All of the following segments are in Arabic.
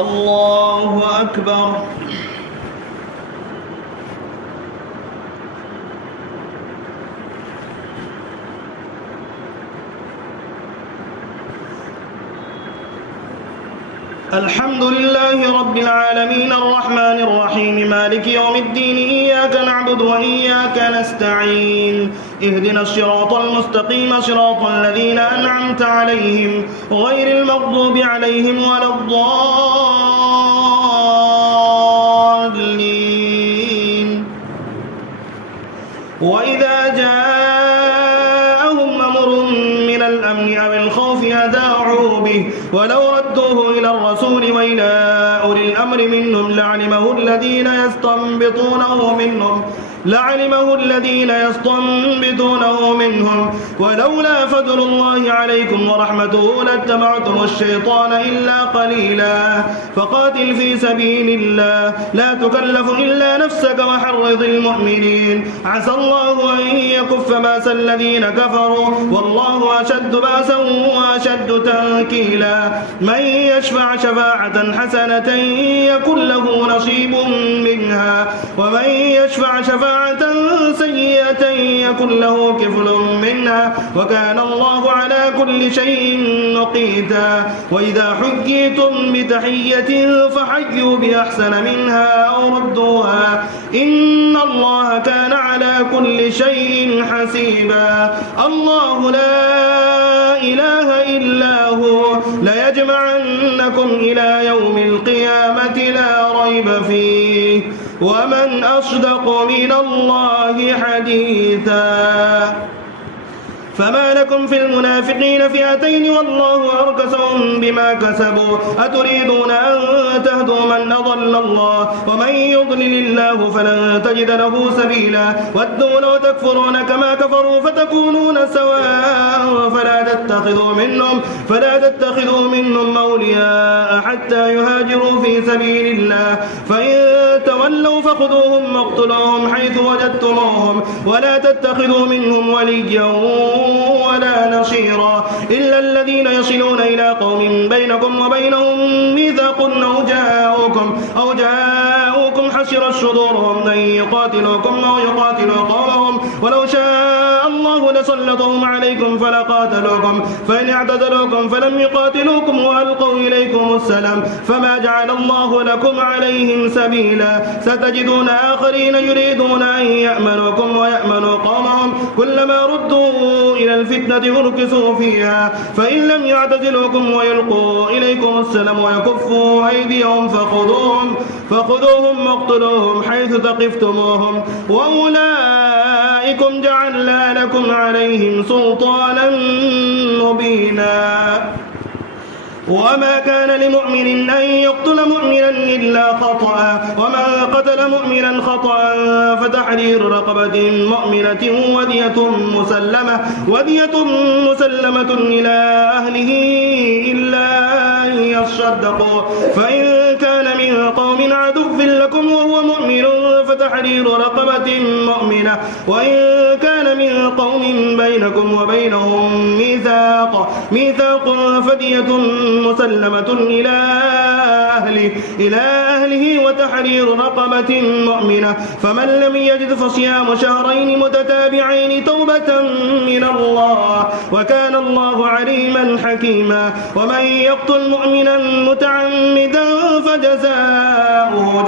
الله أكبر. الحمد لله رب العالمين الرحمن الرحيم مالك يوم الدين إياك نعبد وإياك نستعين اهدنا الصراط المستقيم صراط الذين أنعمت عليهم غير المغضوب عليهم ولا الضالين. وإذا جاءهم أمر من الأمن أو الخوف أذاعوا به ولو ردوه إلى الرسول وإلى أولي الأمر منهم لعلمه الذين يستنبطونه منهم ولولا فضل الله عليكم ورحمته لاتبعتم الشيطان إلا قليلا. فقاتل في سبيل الله لا تكلف إلا نفسك وحرض المؤمنين عسى الله أن يكف بأس الذين كفروا والله أشد بأسا وأشد تنكيلا. من يشفع شفاعة حسنة يكن له نصيب منها ومن يشفع شفاعة سيئة يكن له كفل منها وكان الله على كل شيء مقيتا. وإذا حييتم بتحية فحيوا بأحسن منها أو ردوها إن الله كان على كل شيء حسيبا. الله لا إله إلا هو ليجمعنكم إلى يوم القيامة لا ريب فيه ومن أصدق من الله حديثا. فما لكم في المنافقين فئتين والله أركسهم بما كسبوا أتريدون أن تهدوا من أضل الله ومن يضلل الله فلن تجد له سبيلا. ودوا لو تكفرون كما كفروا فتكونون سواء فلا تتخذوا منهم أولياء حتى يهاجروا في سبيل الله فإن تولوا فخذوهم واقتلوهم حيث وجدتموهم ولا تتخذوا منهم وليا ولا نصيرا إلا الذين يصلون إلى قوم بينكم وبينهم ميثاق أو جاءوكم حسرت صدورهم أن يقاتلوكم أو يقاتلوا قومهم ولو شاء الله لسلطهم عليكم فلقاتلوكم فإن اعتزلوكم فلم يقاتلوكم وألقوا إليكم السلام فما جعل الله لكم عليهم سبيلا. ستجدون آخرين يريدون أن يأمنوكم ويأمنوا قومهم كلما ردوا إلى الفتنة أركسوا فيها فإن لم يعتزلوكم ويلقوا إليكم السلام ويكفوا أيديهم فخذوهم واقتلوهم حيث ثقفتموهم وأولئكم جعلنا لكم عليهم سلطانا مبينا. وما كان لمؤمن أن يقتل مؤمنا إلا خطأ ومن قتل مؤمنا خطأ فتحرير رقبة مؤمنة ودية مسلمة إلى أهله إلا أن يصدقوا فإن كان من قوم عدو لكم وهو مؤمن فتحرير رقبة مؤمنة وإن كان من قوم بينكم وبينهم ميثاق فدية مسلمة إلى أهله وتحرير رقبة مؤمنة فمن لم يجد فصيام شهرين متتابعين توبة من الله وكان الله عليما حكيما. ومن يقتل مؤمنا متعمدا فجزاؤه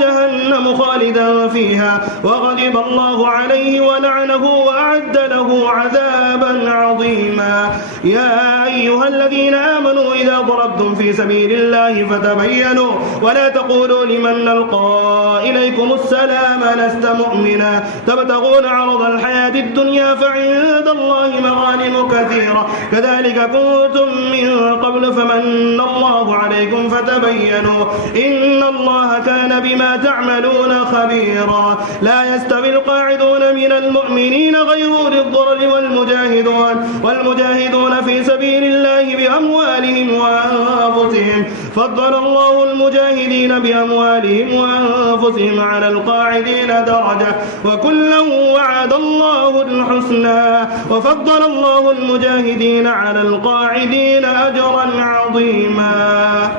جهنم خالدا فيها وغضب الله عليه ولعنه وأعد له عذابا عظيما. يا أيها الذين آمنوا إذا ضربتم في سبيل الله فتبينوا ولا تقولوا لمن نلقى إليكم السلام لست مؤمنا تبتغون عرض الحياة الدنيا فعند الله مغانم كثيرة كذلك كنتم من قبل فمن الله عليكم فتبينوا إن الله كان بما تعملون خبيرا. لا يستوي القاعدون من المؤمنين غير أولي الضرر والمجاهدون في سبيل الله بأموالهم وأنفسهم أنفسهم. فضل الله المجاهدين بأموالهم وأنفسهم على القاعدين درجة وكلا وعد الله الحسنى وفضل الله المجاهدين على القاعدين أجرا عظيما.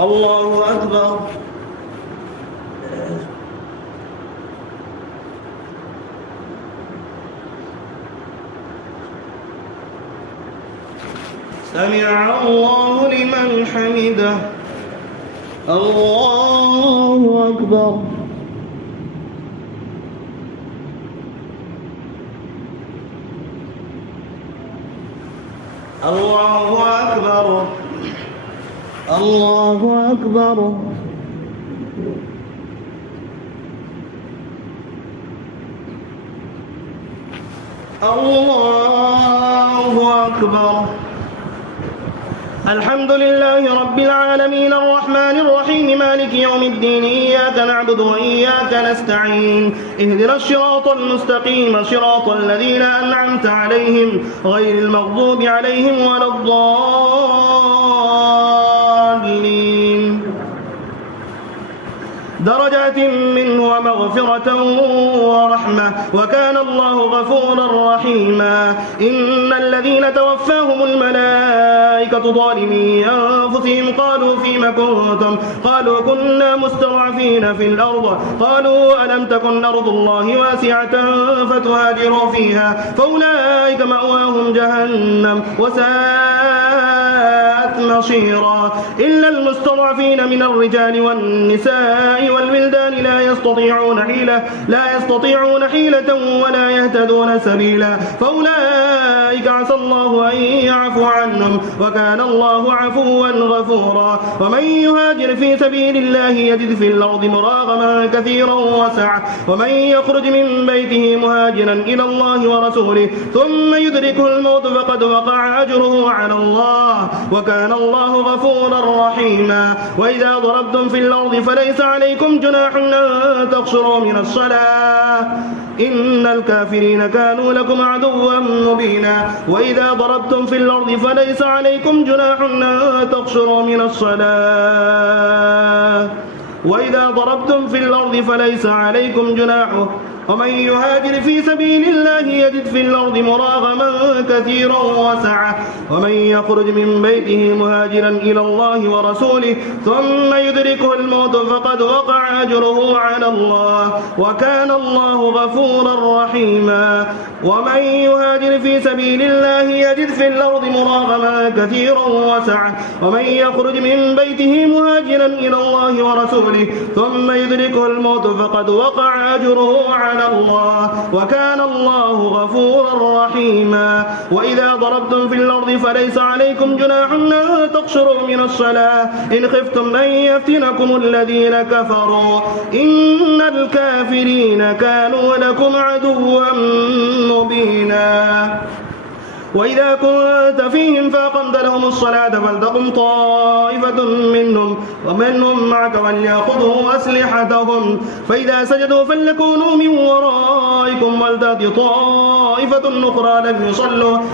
الله أكبر. سمع الله لمن حمده. الله أكبر. الله أكبر. الله أكبر. الله أكبر. الحمد لله رب العالمين الرحمن الرحيم مالك يوم الدين إياك نعبد وإياك نستعين اهدنا الصراط المستقيم صراط الذين أنعمت عليهم غير المغضوب عليهم ولا الضالين. درجات منه ومغفرة ورحمة وكان الله غفورا رحيما. إن الذين توفاهم الملائكة ظالمي أنفسهم قالوا فيم كنتم قالوا كنا مستضعفين في الأرض قالوا ألم تكن أرض الله واسعة فتهاجروا فيها فأولئك مأواهم جهنم وساءت مصيرا. إلا المستضعفين من الرجال والنساء والولدان لا يستطيعون حيلة ولا يهتدون سبيلا فأولئك عسى الله أن يعفو عنهم وكان الله عفوا غفورا. ومن يهاجر في سبيل الله يجد في الأرض مراغما كثيرا وسعة ومن يخرج من بيته مهاجرا إلى الله ورسوله ثم يدركه الموت فقد وقع أجره على الله وكان الله غفورا رحيما. وإذا ضربتم في الأرض فليس عليكم جناح أن تقصروا من الصلاة إن الكافرين كانوا لكم عدوا مبينا. وإذا ضربتم في الأرض فليس عليكم جناح أن تقصروا من الصلاة ومن يهاجر في سبيل الله يجد في الأرض مراغما كثيرا وسعة ومن يخرج من بيته مهاجرا إلى الله ورسوله ثم يدركه الموت فقد وقع أجره على الله وكان الله غفورا رحيما. ومن يهاجر في سبيل الله يجد في الأرض مراغما كثيرا وسعة ومن يخرج من بيته مهاجرا إلى الله ورسوله ثم يدركه الموت فقد وقع أجره على الله وكان الله غفورا رحيما. وإذا ضربتم في الأرض فليس عليكم جناح أن تقصروا من الصلاة إن خفتم أن يفتنكم الذين كفروا إن الكافرين كانوا لكم عدوا مبينا. وإذا كنت فيهم فأقمت لهم الصلاة فلتقم طائفة منهم معك وليأخذوا أسلحتهم فإذا سجدوا فليكونوا من ورائكم ولتأت طائفة أخرى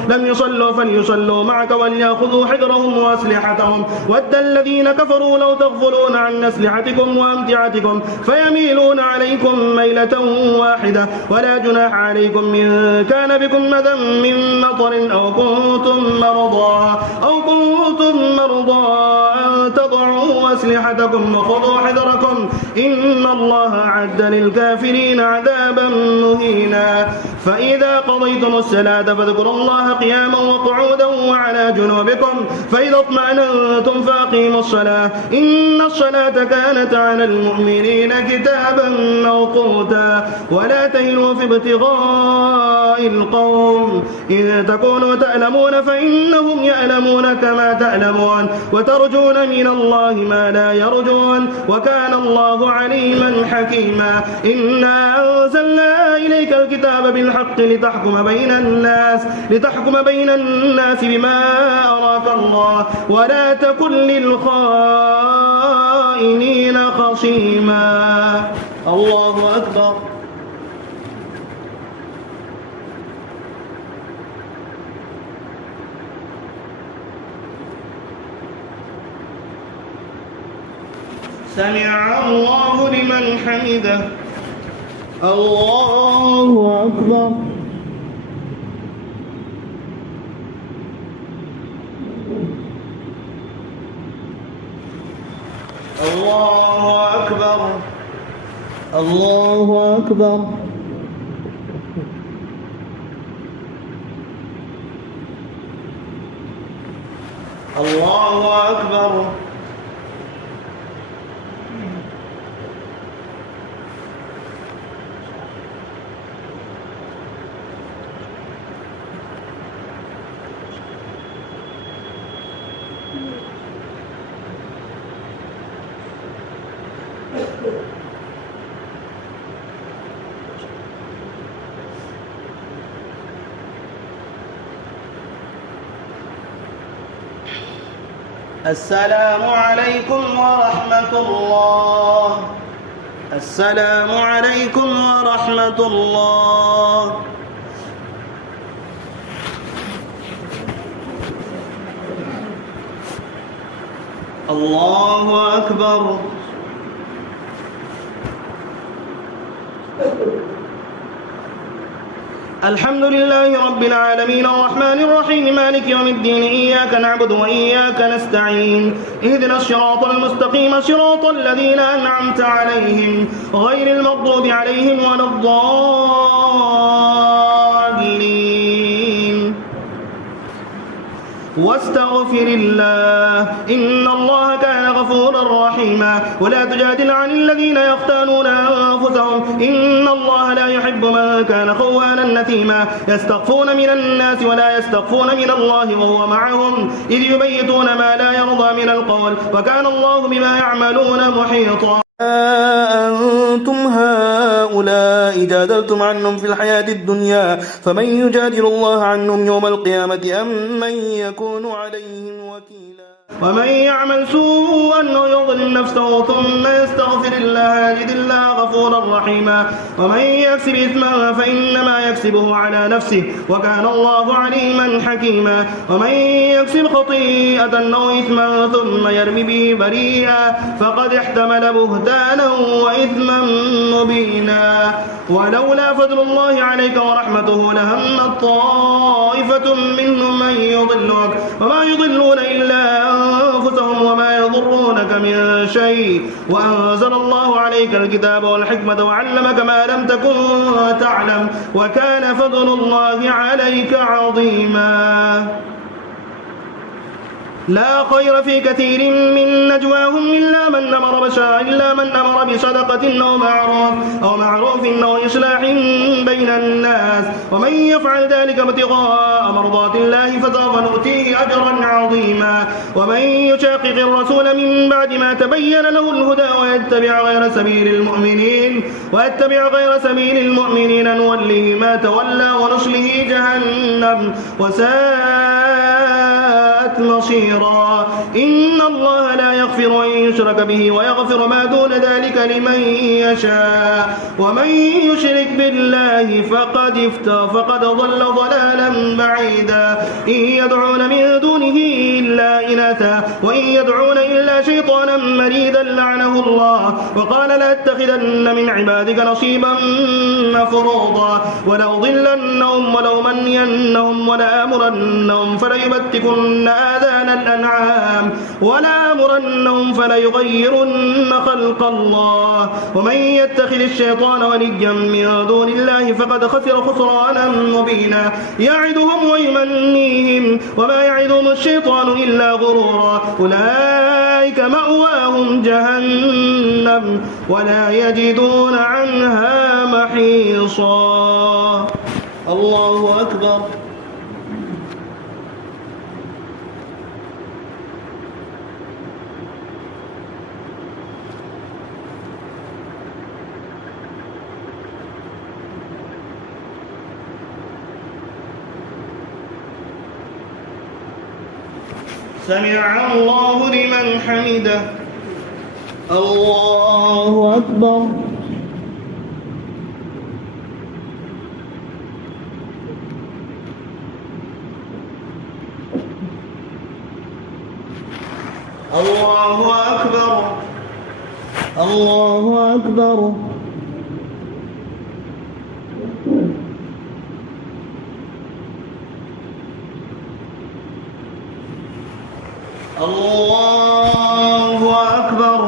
لم يصلوا فليصلوا معك وليأخذوا حذرهم وأسلحتهم ود الذين كفروا لو تغفلون عن أسلحتكم وأمتعتكم فيميلون عليكم ميلة واحدة ولا جناح عليكم إن كان بكم أذى من مطر أو كنتم مرضى أن تضعوا أسلحتكم وخذوا حذركم إن الله أعد للكافرين عذابا مهينا. فإذا قضيتم الصلاة فاذكروا الله قياما وقعودا وعلى جنوبكم فإذا اطمأننتم فأقيموا الصلاة إن الصلاة كانت على المؤمنين كتابا موقوتا. ولا تهنوا في ابتغاء القوم إن تكونوا تألمون فإنهم يألمون كما تألمون وترجون من الله ما لا يرجون وكان الله عليما حكيما. إنا أنزلنا إليك الكتاب بالحق لتحكم بين الناس بما أراك الله ولا تكن للخائنين خصيما. الله أكبر. سمع الله لمن حمده. الله أكبر. الله أكبر. الله أكبر. الله أكبر. السلام عليكم ورحمة الله. السلام عليكم ورحمة الله. الله أكبر. الحمد لله رب العالمين الرحمن الرحيم مالك يوم الدين إياك نعبد وإياك نستعين اهدنا الصراط المستقيم صراط الذين أنعمت عليهم غير المغضوب عليهم ولا الضالين. واستغفر الله إن الله كان غفورا رحيما. ولا تجادل عن الذين يختانون أنفسهم إن الله لا يحب من كان خوانا نثيما. يستخفون من الناس ولا يستخفون من الله وهو معهم إذ يبيتون ما لا يرضى من القول وكان الله بما يعملون محيطا. أنتم هؤلاء جادلتم عنهم في الحياة الدنيا فمن يجادل الله عنهم يوم القيامة أم من يكون عليهم وكيلا. ومن يعمل سوءا أو يظلم نفسه ثم يستغفر الله يجد الله غفورا رحيما. ومن يكسب إثما فإنما يكسبه على نفسه وكان الله عليما حكيما. ومن يكسب خطيئة أو إثما ثم يرمي به بريئا فقد احتمل بهتانا وإثما مبينا. ولولا فضل الله عليك ورحمته لهم طائفة منهم من يضلك وما يضلون إلا أنفسهم وما يضرونك من شيء. وأنزل الله عليك الكتاب والحكمة وعلمك ما لم تكن تعلم وكان فضل الله عليك عظيما. لا خير في كثير من نجواهم إلا من أمر بصدقة أو معروف أو إصلاح بين الناس ومن يفعل ذلك ابتغاء مرضات الله فسوف نؤتيه أجرا عظيما. ومن يشاقق الرسول من بعد ما تبين له الهدى ويتبع غير سبيل المؤمنين نوله ما تولى ونصله جهنم وساءت مصيرا. إن الله لا يغفر أن يشرك به ويغفر ما دون ذلك لمن يشاء ومن يشرك بالله فقد ضل ضلالا بعيدا. إن يدعون من دونه إلا إناثا وإن يدعون إلا شيطانا مريدا لعنه الله وقال لأتخذن من عبادك نصيبا مفروضا. ولأضلنهم ولأمنينهم ولآمرنهم فليبتكن آذان الأنعام ولآمرنهم فليغيرن خلق الله. ومن يتخذ الشيطان وليا من دون الله فقد خسر خسرانا مبينا. يعدهم ويمنيهم وما يعدهم الشيطان إلا غرورا. أولئك مأواهم جهنم ولا يجدون عنها محيصا. الله أكبر. سمع الله لمن حمده. الله أكبر. الله أكبر. الله أكبر. الله أكبر.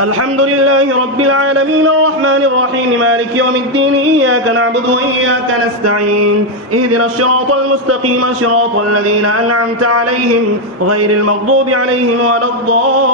الحمد لله رب العالمين الرحمن الرحيم مالك يوم الدين إياك نعبد وإياك نستعين اهدنا الصراط المستقيم صراط الذين أنعمت عليهم غير المغضوب عليهم ولا الضالين.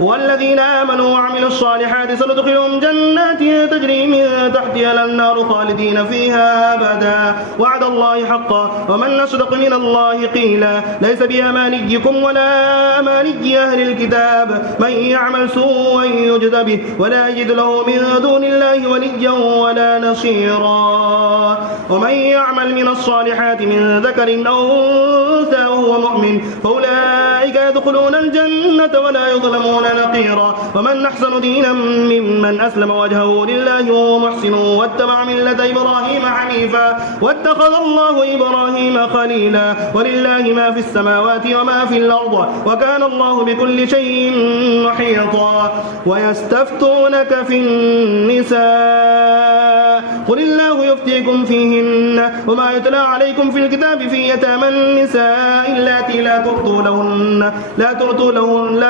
والذين آمنوا وعملوا الصالحات سندخلهم جنات تجري من تحتها الأنهار خالدين فيها أبدا وعد الله حقا ومن أصدق من الله قيلا ليس بأمانيكم ولا أماني أهل الكتاب من يعمل سوءا يجز به ولا يجد له من دون الله وليا ولا نصيرا. ومن يعمل من الصالحات من ذكر أو أنثى وهو مؤمن فأولئك يدخلون الجنة ولا يظلمون نقيرا. ومن أحسن دينا ممن أسلم وجهه لله وهو محسن واتبع ملة إبراهيم حنيفا واتخذ الله إبراهيم خليلا. ولله ما في السماوات وما في الأرض وكان الله بكل شيء محيطا. ويستفتونك في النساء قل الله يفتيكم فيهن وما يتلى عليكم في الكتاب في يتامى النساء اللاتي لا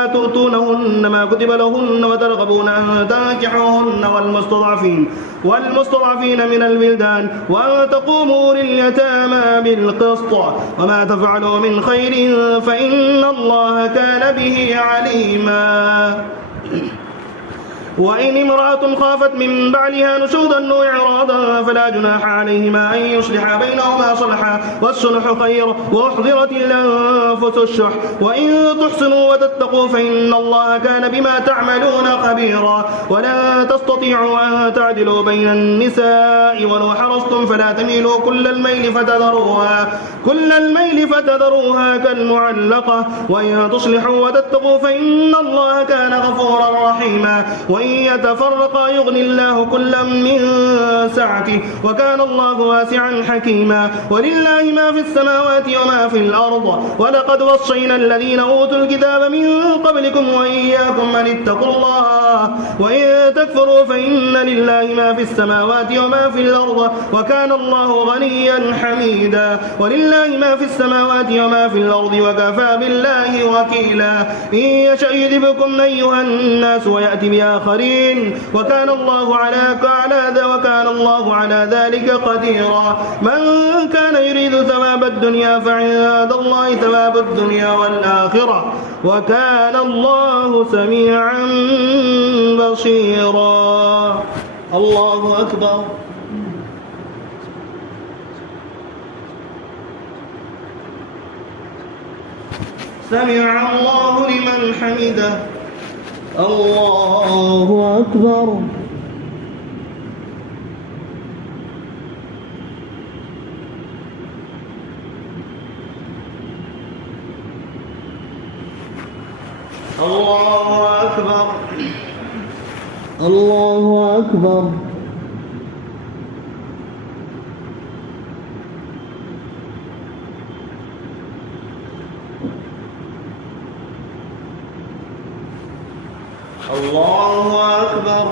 تؤتونهن ما كتب لهن وترغبون أن تنكحوهن والمستضعفين من الولدان وأن تقوموا لليتامى بالقسط وما تفعلوا من خير فإن الله كان به عليما. وإن امرأة خافت من بعلها نشوزا أو إعراضا فلا جناح عليهما أن يصلحا بينهما صلحا والصلح خير وأحضرت الأنفس الشح وإن تحسنوا وتتقوا فإن الله كان بما تعملون خبيرا. ولا تستطيعوا أن تعدلوا بين النساء ولو حرصتم فلا تميلوا كل الميل فتذروها كالمعلقة وإن تصلحوا وتتقوا فإن الله كان غفورا رحيما. وإن يتفرقا يغني الله كلا من سعته وكان الله واسعا حكيما. ولله ما في السماوات وما في الأرض ولقد وصينا الذين أوتوا الكتاب من قبلكم وإياكم أن اتقوا الله وإن تكفروا فإن لله ما في السماوات وما في الأرض وكان الله غنيا حميدا. ولله ما في السماوات وما في الأرض وكفى بالله وكيلا. إن يشأ يذهبكم أيها الناس ويأتي بآخرين وكان الله على ذلك قديرا. من كان يريد ثواب الدنيا فعند الله ثواب الدنيا والآخرة وكان الله سميعا بصيرا. الله أكبر. سمع الله لمن حمده. الله أكبر. الله أكبر. الله أكبر. الله أكبر.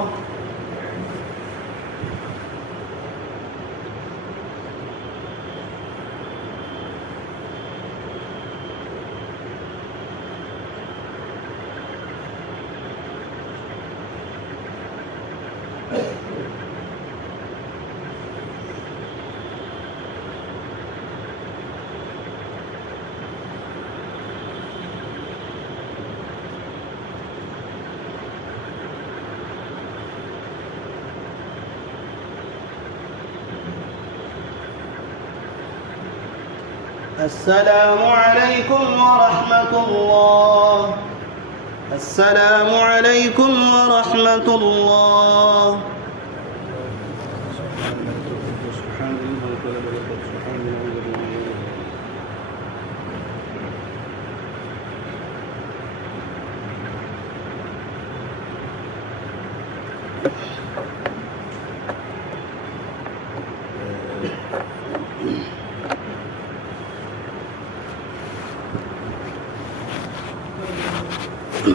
السلام عليكم ورحمة الله. السلام عليكم ورحمة الله. الله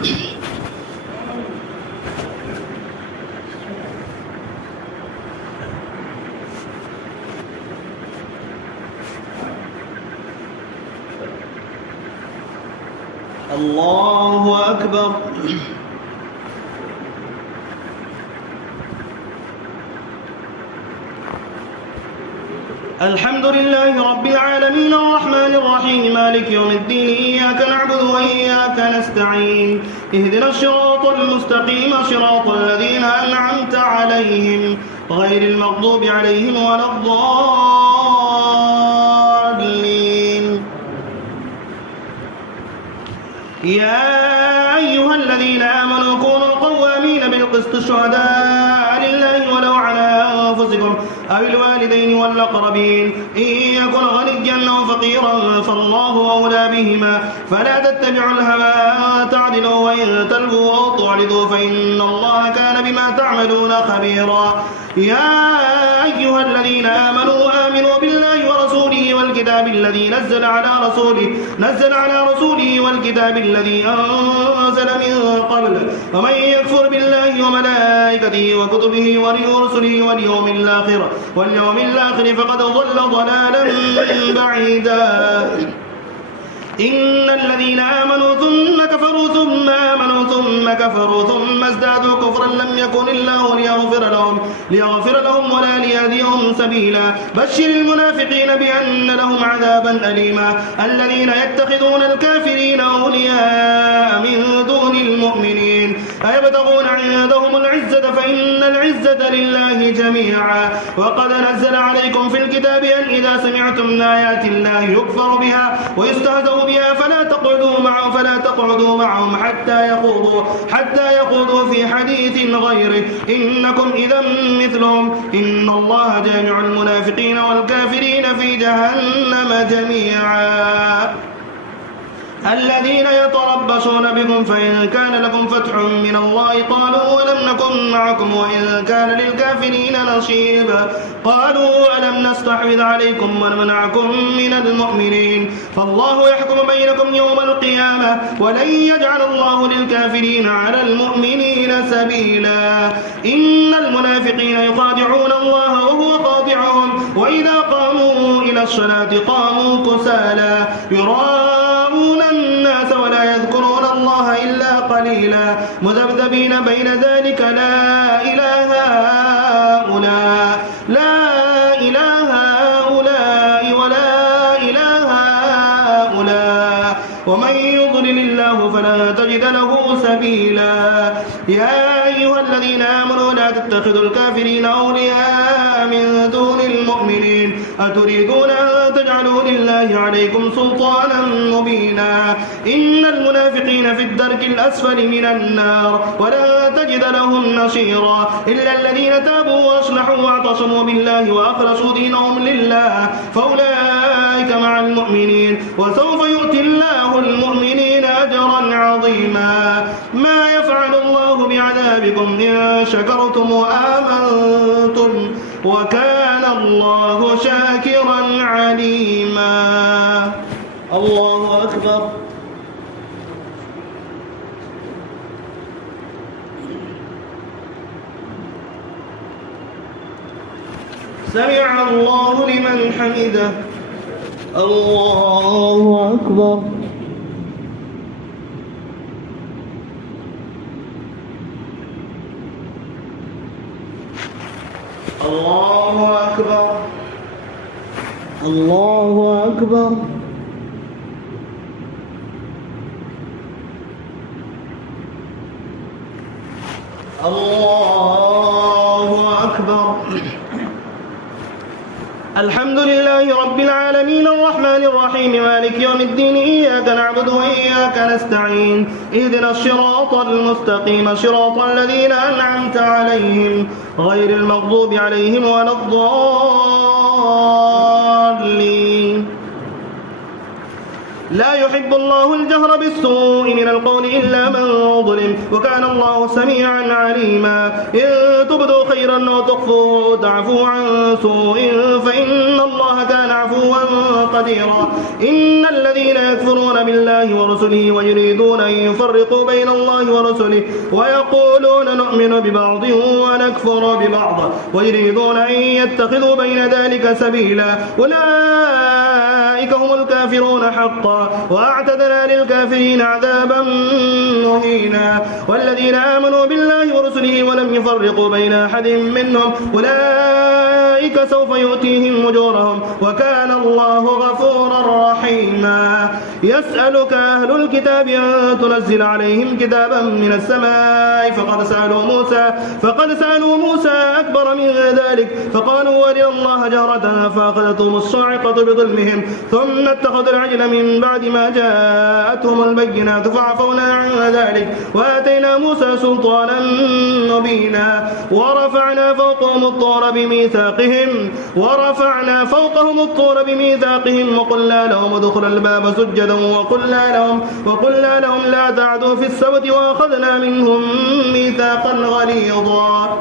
أكبر. الحمد لله رب العالمين الرحمن الرحيم مالك يوم الدين إياك نعبد وإياك نستعين اهدنا الصراط المستقيم صراط الذين أنعمت عليهم غير المغضوب عليهم ولا الضالين. يا أيها الذين آمنوا كونوا قوامين بالقسط شهداء لله ولو على أنفسكم أو الوالدين والأقربين إن يكن غنيا أو فقيرا فالله أولى بهما فلا تتبعوا الهوى أن تعدلوا وإن تلووا أو تعرضوا فإن الله كان بما تعملون خبيرا. يا أيها الذين آمنوا بالله ورسوله والكتاب الذي نزل على رسوله والكتاب الذي أنزل من قبل ومن يكفر بالله وملائكته وكتبه ورسله واليوم الآخر فقد ضل ضلالا بعيدا. إن الذين آمنوا ثم كفروا ثم آمنوا ثم كفروا ثم ازدادوا كفرا لم يكن الله ليغفر لهم ولا ليهديهم سبيلا. بشر المنافقين بأن لهم عذابا أليما. الذين يتخذون الكافرين أولياء من دون المؤمنين أيبتغون عندهم العزة فإن العزة لله جميعا. وقد نزل عليكم في الكتاب أن إذا سمعتم آيات الله يكفر بها ويستهزأ بها فلا تقعدوا معهم حتى يخوضوا في حديث غيره إنكم إذا مثلهم إن الله جامع المنافقين والكافرين في جهنم جميعا. الذين يتربصون بكم فإن كان لكم فتح من الله قالوا ولم نكن معكم وإن كان للكافرين نصيب قالوا ألم نستحوذ عليكم ونمنعكم من المؤمنين فالله يحكم بينكم يوم القيامة ولن يجعل الله للكافرين على المؤمنين سبيلا. إن المنافقين يخادعون الله وهو خادعهم وإذا قاموا إلى الصلاة قاموا كسالى يراءون الناس ولا يذكرون الله إلا قليلا مذبذبين بين ذلك لا إله هؤلاء ولا إله هؤلاء ومن يضلل الله فلا تجد له سبيلا. يا أيها الذين آمنوا لا تتخذوا الكافرين أولياء من دون المؤمنين أتريدون أن تجعلوا لله عليكم سلطانا مبينا. إن المنافقين في الدرك الأسفل من النار ولن تجد لهم نصيرا إلا الذين تابوا وأصلحوا واعتصموا بالله وأخلصوا دينهم لله فأولئك مع المؤمنين وسوف يؤتي الله المؤمنين أجرا عظيما. ما يفعل الله بعذابكم إن شكرتم وآمنتم وكان الله شاكرا عليما. الله أكبر. سمع الله لمن حمده. الله أكبر. الله أكبر. الله أكبر. الله أكبر. الحمد لله رب العالمين الرحمن الرحيم مالك يوم الدين إياك نعبد وإياك نستعين اهدنا الصراط المستقيم صراط الذين أنعمت عليهم غير المغضوب عليهم ولا الضالين. لا يحب الله الجهر بالسوء من القول إلا من ظلم وكان الله سميعا عليما. إن تبدوا خيرا أو تخفوا تعفوا عن سوء فإن الله كان عفوا قديرا. إن الذين يكفرون بالله ورسله ويريدون أن يفرقوا بين الله ورسله ويقولون نؤمن ببعض ونكفر ببعض ويريدون أن يتخذوا بين ذلك سبيلا أولئك هم الكافرون حقا وأعتدنا للكافرين عذابا مهينا. والذين آمنوا بالله ورسله ولم يفرقوا بين أحد منهم أولئك سوف يؤتيهم أجورهم وكان الله غفورا رحيما. يسألك أهل الكتاب أن تنزل عليهم كتابا من السماء فقد سألوا موسى أكبر من ذلك فقالوا أرنا الله جهرة فأخذتهم الصاعقة بظلمهم ثم اتخذوا العجل من بعد ما جاءتهم البينات فعفونا عن ذلك وآتينا موسى سلطانا مبينا. ورفعنا فوقهم الطور بميثاقهم وقلنا لهم ادخلوا الباب سجدا وقلنا لهم لا تعدوا في السبت وأخذنا منهم ميثاقا غليظا.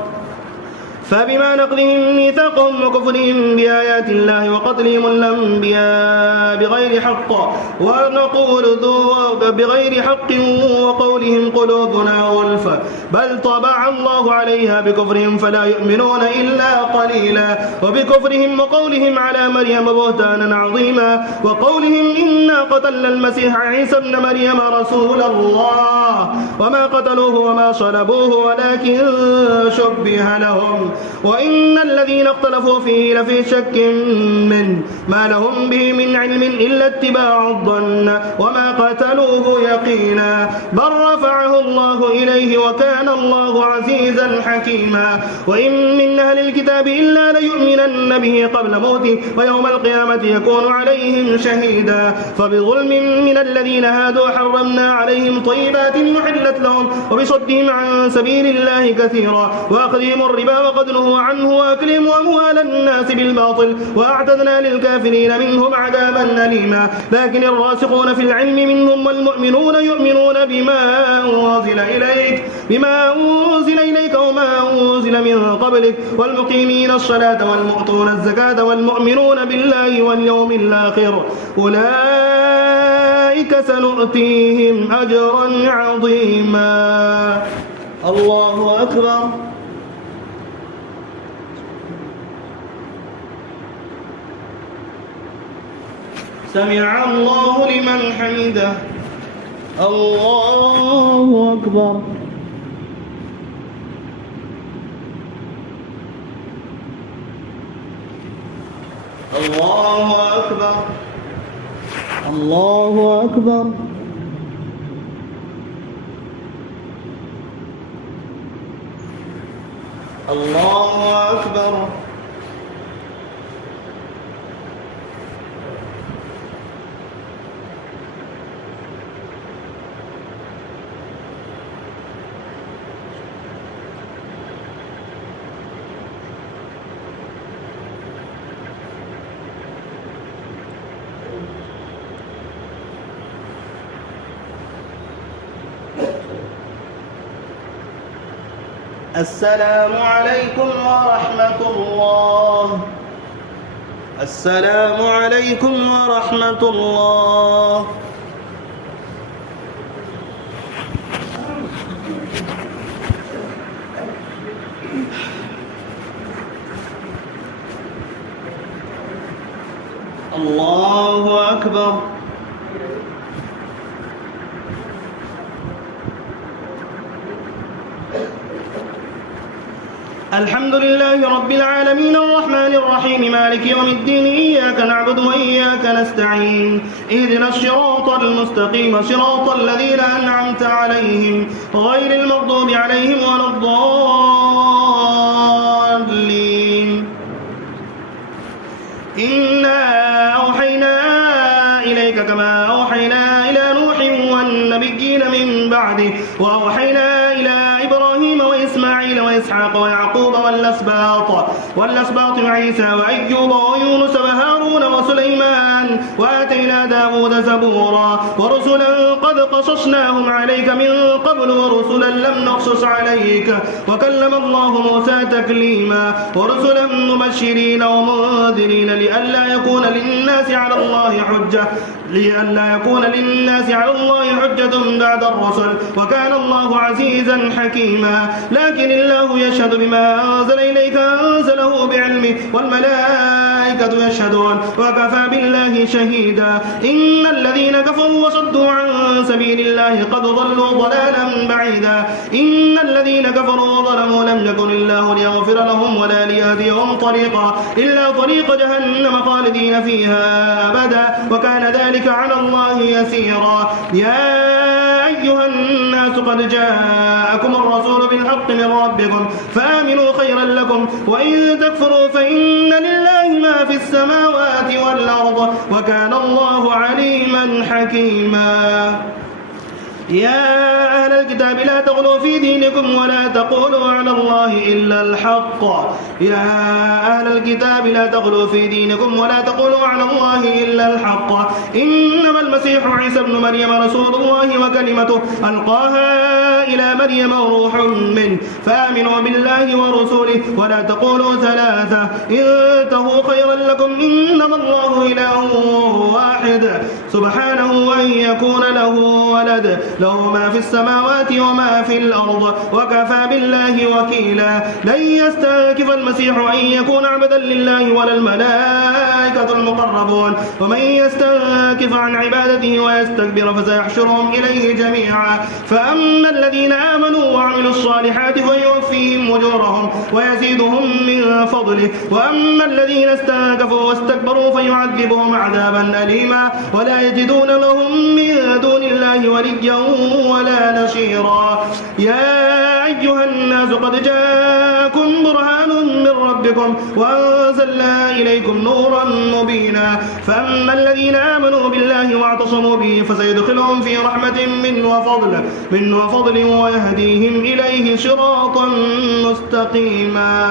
فبما نقضهم ميثاقهم وكفرهم بآيات الله وقتلهم الأنبياء بغير حق وقولهم قلوبنا غلف بل طبع الله عليها بكفرهم فلا يؤمنون إلا قليلا. وبكفرهم وقولهم على مريم بهتانا عظيما وقولهم إنا قتلنا المسيح عيسى ابن مريم رسول الله وما قتلوه وما صلبوه ولكن شبه لهم وإن الذين اختلفوا فيه لفي شك منه ما لهم به من علم إلا اتباع الظن وما قتلوه يقينا بل رفعه الله إليه وكان الله عزيزا حكيما. وإن من أهل الكتاب إلا ليؤمنن به قبل موته ويوم القيامة يكون عليهم شهيدا. فبظلم من الذين هادوا حرمنا عليهم طيبات محلت لهم وبصدهم عن سبيل الله كثيرا وأخذهم الربا وقد نهوا عنه وأكلهم أموال الناس بالباطل وأعتدنا للكافرين منهم عذابا أليما. لكن الراسخون في العلم منهم والمؤمنون يؤمنون بما أنزل إليك وما أنزل من قبلك والمقيمين الصلاة والمؤتون الزكاة والمؤمنون بالله واليوم الآخر أولئك سنؤتيهم أجرا عظيما. الله أكبر. سمع الله لمن حمده. الله أكبر. الله أكبر. الله أكبر. الله أكبر. السلام عليكم ورحمة الله. السلام عليكم ورحمة الله. الله أكبر. الحمد لله رب العالمين الرحمن الرحيم مالك يوم الدين إياك نعبد وإياك نستعين اهدنا الصراط المستقيم صراط الذين أنعمت عليهم غير المغضوب عليهم ولا الضالين. إنا أوحينا إليك كما أوحينا إلى نوح والنبيين من بعده وأوحينا إلى إبراهيم وإسماعيل وإسحاق ويعقوب والأسباط وعيسى وأيوب ويونس وهارون وسليمان وآتينا داود زبورا ورسلا قد قصصناهم عليك من قبل ورسلا لم نقصص عليك وكلم الله موسى تكليما ورسلا مبشرين ومنذرين لئلا يكون للناس على الله حجة بعد الرسل وكان الله عزيزا حكيما لكن الله يشهد بما أنزل إليك أنزله بعلمه والملائكة يشهدون وكفى بالله شهيدا إن الذين كفروا وصدوا عن سبيل الله قد ضلوا ضلالا بعيدا إن الذين كفروا وظلموا لم يكن الله ليغفر لهم ولا ليهديهم طريقا إلا طريق جهنم خالدين فيها أبدا وكان ذلك على الله يسيرا يا أيها الناس قد جاءكم الرسول بالحق من ربكم فآمنوا خيرا لكم وإن تكفروا فإن لله ما في السماوات والأرض وكان الله عليما حكيما يا أهل الكتاب لا تغلوا في دينكم ولا تقولوا على الله إلا الحق يا أهل الكتاب لا تغلوا في دينكم ولا تقولوا على الله إلا الحق إنما المسيح عيسى ابن مريم رسول الله وكلمته ألقاها إلى مريم وروح منه فآمنوا بالله ورسوله ولا تقولوا ثلاثة انتهوا خيرا لكم إنما الله إله واحد سبحانه أن يكون له ولد له ما في السماوات وما في الأرض وكفى بالله وكيلا لن يستنكف المسيح أن يكون عبدا لله ولا الملائكة المقربون ومن يستنكف عن عبادته ويستكبر فسيحشرهم إليه جميعا فأما الذين آمنوا وعملوا الصالحات فيوفيهم أجورهم ويزيدهم من فضله وأما الذين استنكفوا واستكبروا فيعذبهم عذابا أليما ولا يجدون لهم من دون الله وليا ولا نصيرا يا أيها الناس قد جاءكم برهان من ربكم وأنزلنا إليكم نورا مبينا فأما الذين آمنوا بالله واعتصموا به فسيدخلهم في رحمة منه وفضل ويهديهم إليه صراطا مستقيما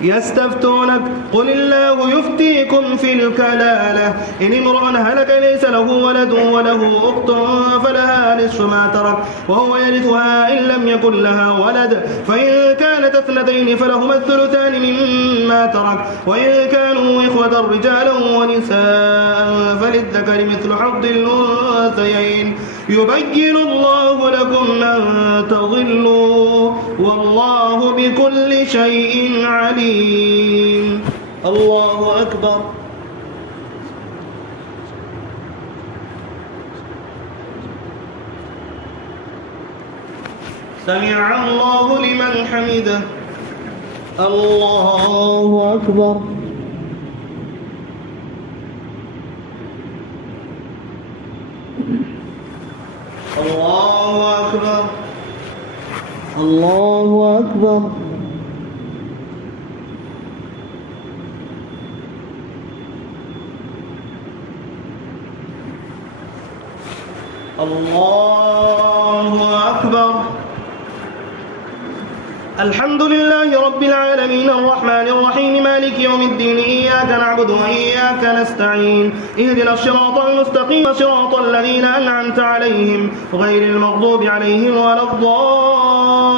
يستفتونك قل الله يفتيكم في الكلالة إن امرؤ هلك ليس له ولد وله أخت فلها نصف ما ترك وهو يرثها إن لم يكن لها ولد فإن كانت اثنتين فلهما الثلثان مما ترك وإن كانوا إخوة رجالا ونساء فللذكر مثل حظ الأنثيين يبين الله لكم أن تضلوا والله بكل شيء عليم الله أكبر سمع الله لمن حمده الله أكبر الله أكبر الله أكبر الله أكبر الحمد لله رب العالمين الرحمن الرحيم مالك يوم الدين إياك نعبد وإياك نستعين اهدنا الصراط المستقيم صراط الذين أنعمت عليهم غير المغضوب عليهم ولا الضالين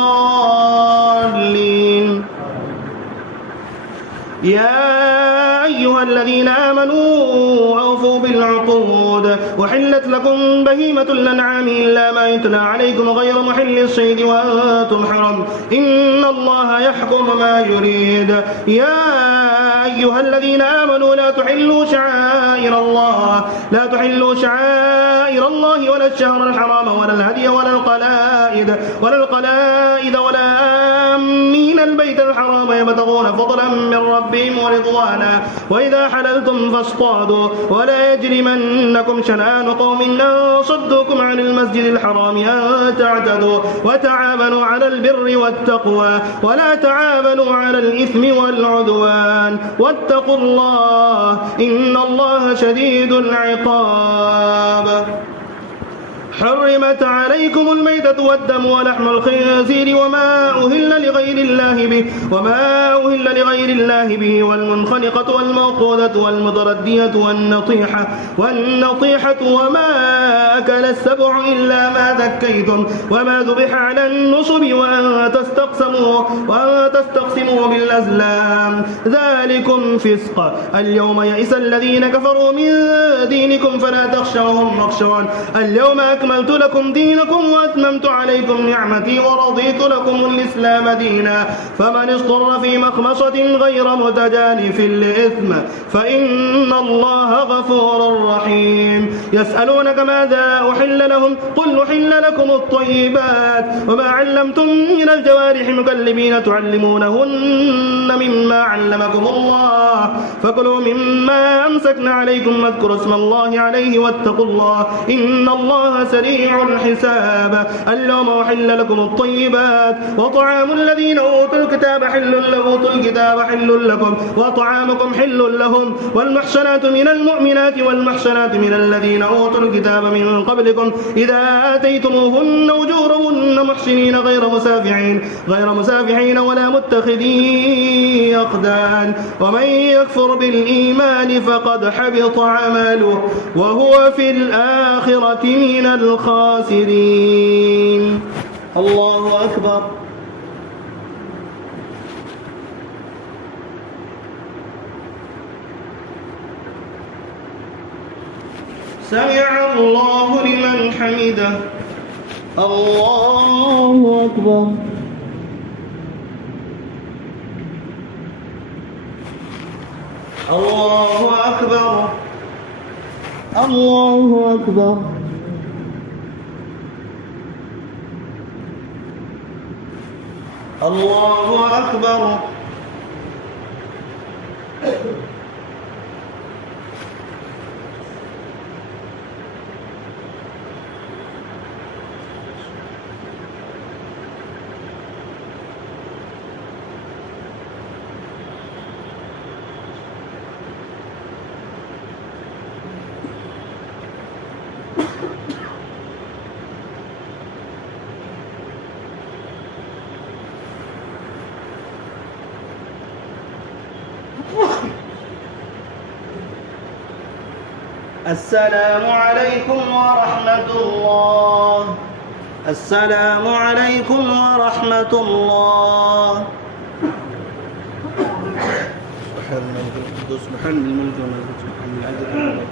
يا أيها الذين آمنوا أوفوا بالعقود وحلت لكم بهيمة الأنعام إلا ما يتلى عليكم غير محل الصيد وأنتم حرم إن الله يحكم ما يريد يا أيها الذين آمنوا لا تحلوا شعائر الله ولا الشهر الحرام ولا الهدي ولا القلائد ولا آمين البيت الحرام يبتغون فضلا من ربهم ورضوانا وإذا حللتم فاصطادوا ولا يجرمنكم شنآن قوم أن صدوكم عن المسجد الحرام أن تعتدوا وتعاونوا على البر والتقوى ولا تعاونوا على الإثم والعدوان واتقوا الله إن الله شديد العقاب حرمت عليكم الميتة والدم ولحم الخنزير وما أهل لغير الله به والمنخنقة والموقوذة والمتردية والنطيحة وما أكل السبع إلا ما ذكيتم وما ذبح على النصب وأن تستقسموا بالأزلام ذلكم فسق. اليوم يئس الذين كفروا من دينكم فلا تخشوهم واخشون اليوم أكملت لكم دينكم وأتممت عليكم نعمتي ورضيت لكم الإسلام دينا فمن اضطر في مخمصة غير متجانف لإثم فإن الله غفور رحيم. يسألونك ماذا أحل لهم قل أحل لكم الطيبات وما علمتم من الجوارح مكلبين تعلمونهن مما علمكم الله فكلوا مما أمسكن عليكم واذكروا اسم الله عليه واتقوا الله إن الله سريع الحساب. اليوم أحل لكم الطيبات وطعام الذين أوتوا الكتاب حل لكم وطعامكم حل لهم والمحصنات من المؤمنات والمحصنات من الذين أوتوا الكتاب من قبلكم إذا آتيتموهن أجورهن محسنين غير مسافحين ولا متخذي أخدان ومن يكفر بالإيمان فقد حبط عمله وهو في الآخرة من الخاسرين. الله أكبر. سمع الله لمن حمده. الله أكبر. الله أكبر. الله أكبر. الله أكبر. السلام عليكم ورحمة الله. السلام عليكم ورحمة الله. سبحان الملك القدوس سبحان الملك والملك سبحان العزيز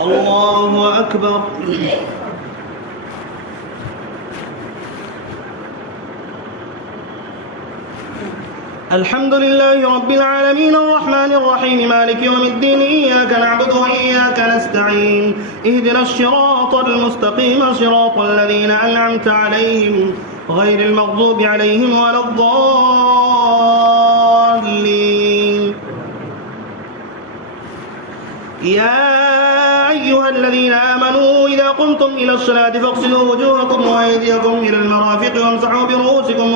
الله أكبر. الحمد لله رب العالمين الرحمن الرحيم مالك يوم الدين إياك نعبد وإياك نستعين اهدنا الصراط المستقيم صراط الذين أنعمت عليهم غير المغضوب عليهم ولا الضالين. يا أيها الذين آمنوا إذا قمتم إلى الصلاة فاغسلوا وجوهكم وأيديكم إلى المرافق وامسحوا برؤوسكم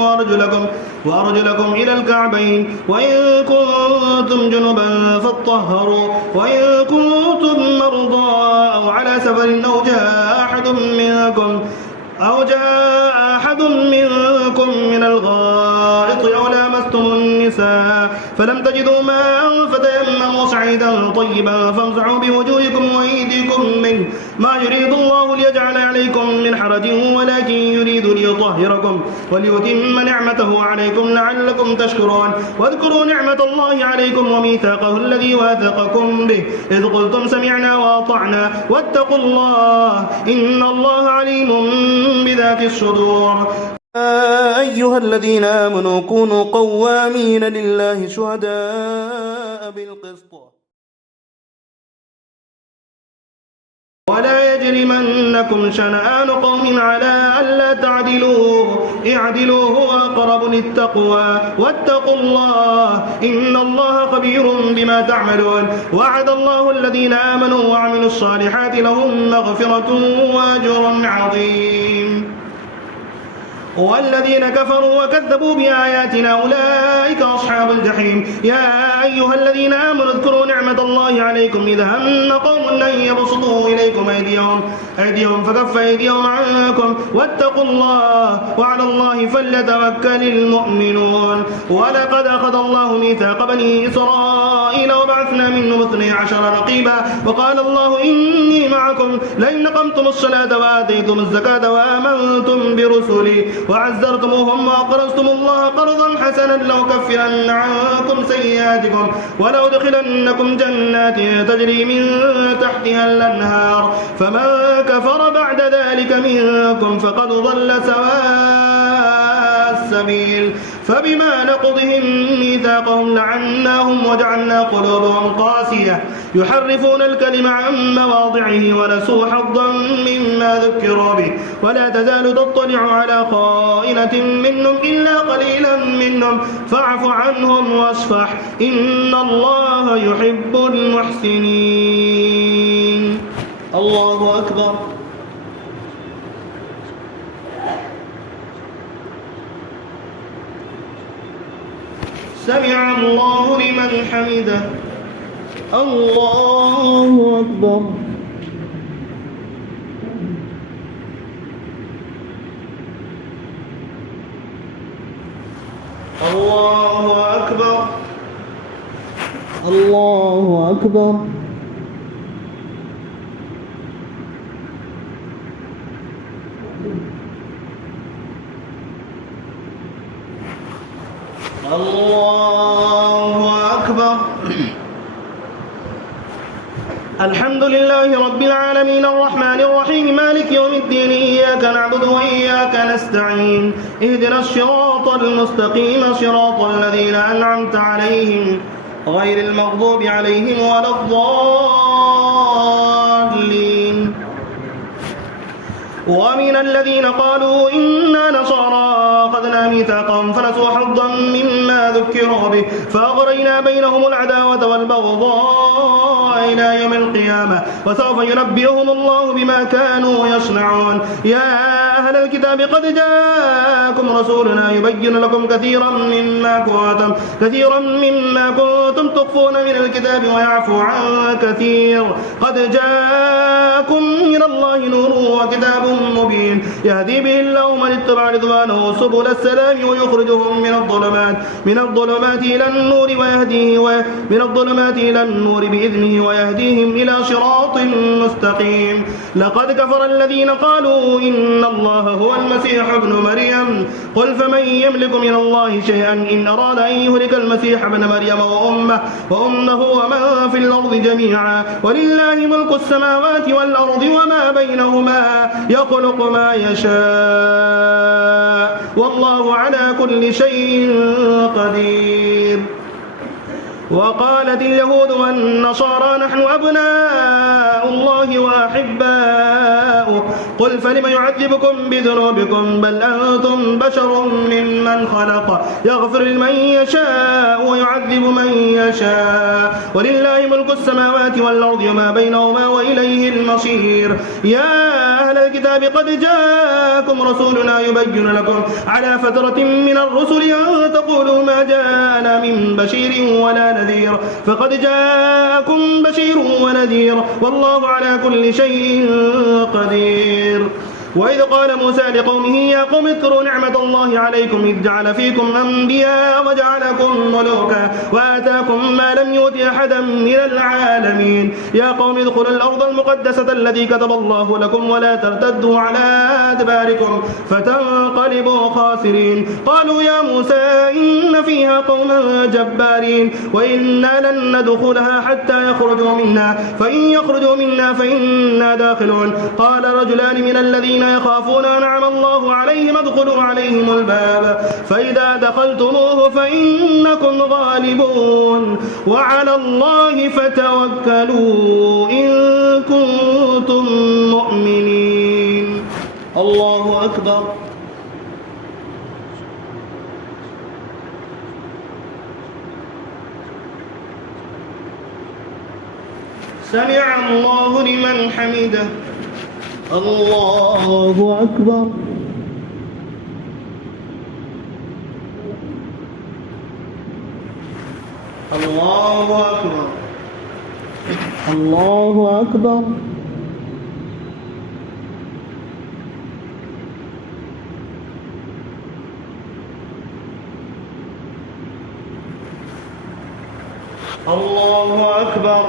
وأرجلكم إلى الكعبين وإن كنتم جنبا فاطهروا وإن كنتم مرضى أو على سفر أو جاء أحد منكم من الغائط أو لامستم النساء فلم تجدوا ماء فتيمموا صعيدا طيبا فامسحوا بوجوهكم وأيديكم منه ما يريد الله ليجعل عليكم من حرج ولكن يريد ليطهركم وليتم نعمته عليكم لعلكم تشكرون. واذكروا نعمة الله عليكم وميثاقه الذي واثقكم به إذ قلتم سمعنا وأطعنا واتقوا الله إن الله عليم بذات الصدور. يا أيها الذين آمنوا كونوا قوامين لله شهداء بالقسط ولا يجرمنكم شنآن قوم على ألا تعدلوا اعدلوا هو أقرب للتقوى واتقوا الله إن الله خبير بما تعملون. وعد الله الذين آمنوا وعملوا الصالحات لهم مغفرة وأجر عظيم. والذين كفروا وكذبوا بآياتنا أولئك أصحاب الجحيم. يا أيها الذين آمنوا اذكروا نعمة الله عليكم إذا هم قوم أن يبسطوا إليكم أيديهم فكف أيديهم عنكم واتقوا الله وعلى الله فليتوكل المؤمنون. ولقد أخذ الله ميثاق بني إسرائيل وبعثنا منهم 12 نقيبا وقال الله إني معكم لئن أقمتم الصلاة وآتيتم الزكاة وآمنتم برسلي وعزرتموهم وأقرضتم الله قرضا حسنا لأكفرن عنكم سيئاتكم ولأدخلنكم جنات تجري من تحتها الأنهار فمن كفر بعد ذلك منكم فقد ضل سواء السبيل. فبما نقضهم ميثاقهم لعناهم وجعلنا قلوبهم قاسية يحرفون الكلم عن مواضعه ونسوا حظا مما ذكروا به ولا تزال تطلع على خائنة منهم إلا قليلا منهم فاعف عنهم واصفح إن الله يحب المحسنين. الله أكبر. سمع الله لمن حمده. الله أكبر. الله أكبر. الله أكبر. الله أكبر. الحمد لله رب العالمين الرحمن الرحيم مالك يوم الدين إياك نعبد وإياك نستعين اهدنا الصراط المستقيم صراط الذين أنعمت عليهم غير المغضوب عليهم ولا الضالين. ومن الذين قالوا إنا نصارى أخذنا ميثاقهم فنسوا حظا مما ذكروا به فأغرينا بينهم العداوة والبغضاء إلى يوم القيامة وسوف ينبئهم الله بما كانوا يصنعون. يا أهل الكتاب قد جاءكم رسولنا يبين لكم كثيرا مما كنتم تخفون من الكتاب ويعفو عن كثير قد جاءكم من الله نور وكتاب مبين يهدي به الله من اتبع رضوانه سبل السلام ويخرجهم من الظلمات إلى النور بإذنه ويهديهم إلى صراط مستقيم. لقد كفر الذين قالوا إن الله هو المسيح ابن مريم قل فمن يملك من الله شيئا إن أراد أن يهلك المسيح ابن مريم وأمه ومن في الأرض جميعا ولله ملك السماوات والأرض وما بينهما يخلق ما يشاء والله على كل شيء قدير. وقالت اليهود والنصارى نحن أبناء الله وأحباؤه قل فلم يعذبكم بذنوبكم بل أنتم بشر ممن خلق يغفر لمن يشاء ويعذب من يشاء ولله ملك السماوات والأرض وما بينهما وإليه المصير. يا أهل الكتاب قد جاءكم رسولنا يبين لكم على فترة من الرسل أن تقولوا ما جاءنا من بشير ولا نذير فقد جاءكم بشير ونذير والله على كل شيء قدير. وإذ قال موسى لقومه يا قوم اذكروا نعمة الله عليكم إذ جعل فيكم أنبياء وجعلكم ملوكا وآتاكم ما لم يؤت أحدا من العالمين. يا قوم ادخلوا الأرض المقدسة التي كتب الله لكم ولا ترتدوا على أدباركم فتنقلبوا خاسرين. قالوا يا موسى إن فيها قوما جبارين وإنا لن ندخلها حتى يخرجوا منا فإن يخرجوا منا فإنا داخلون. قال رجلان من الذين يخافون أنعم الله عليهم ادخلوا عليهم الباب فإذا دخلتموه فإنكم غالبون وعلى الله فتوكلوا إن كنتم مؤمنين. الله أكبر. سمع الله لمن حمده. الله أكبر. الله أكبر. الله أكبر. الله أكبر.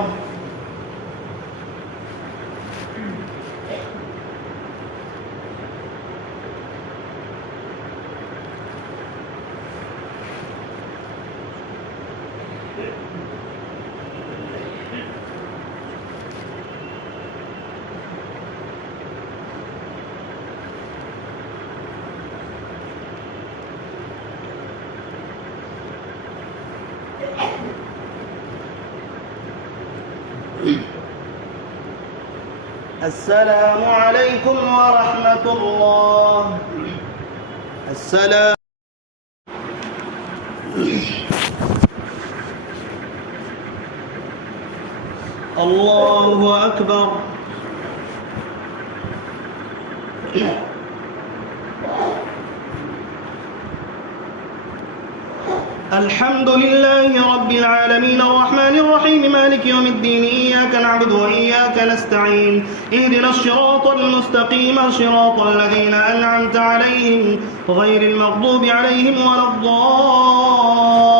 السلام عليكم ورحمة الله. السلام. الله أكبر. الحمد لله رب العالمين الرحمن الرحيم مالك يوم الدين إياك نعبد وإياك نستعين اهدنا الصراط المستقيم صراط الذين أنعمت عليهم غير المغضوب عليهم ولا الضالين.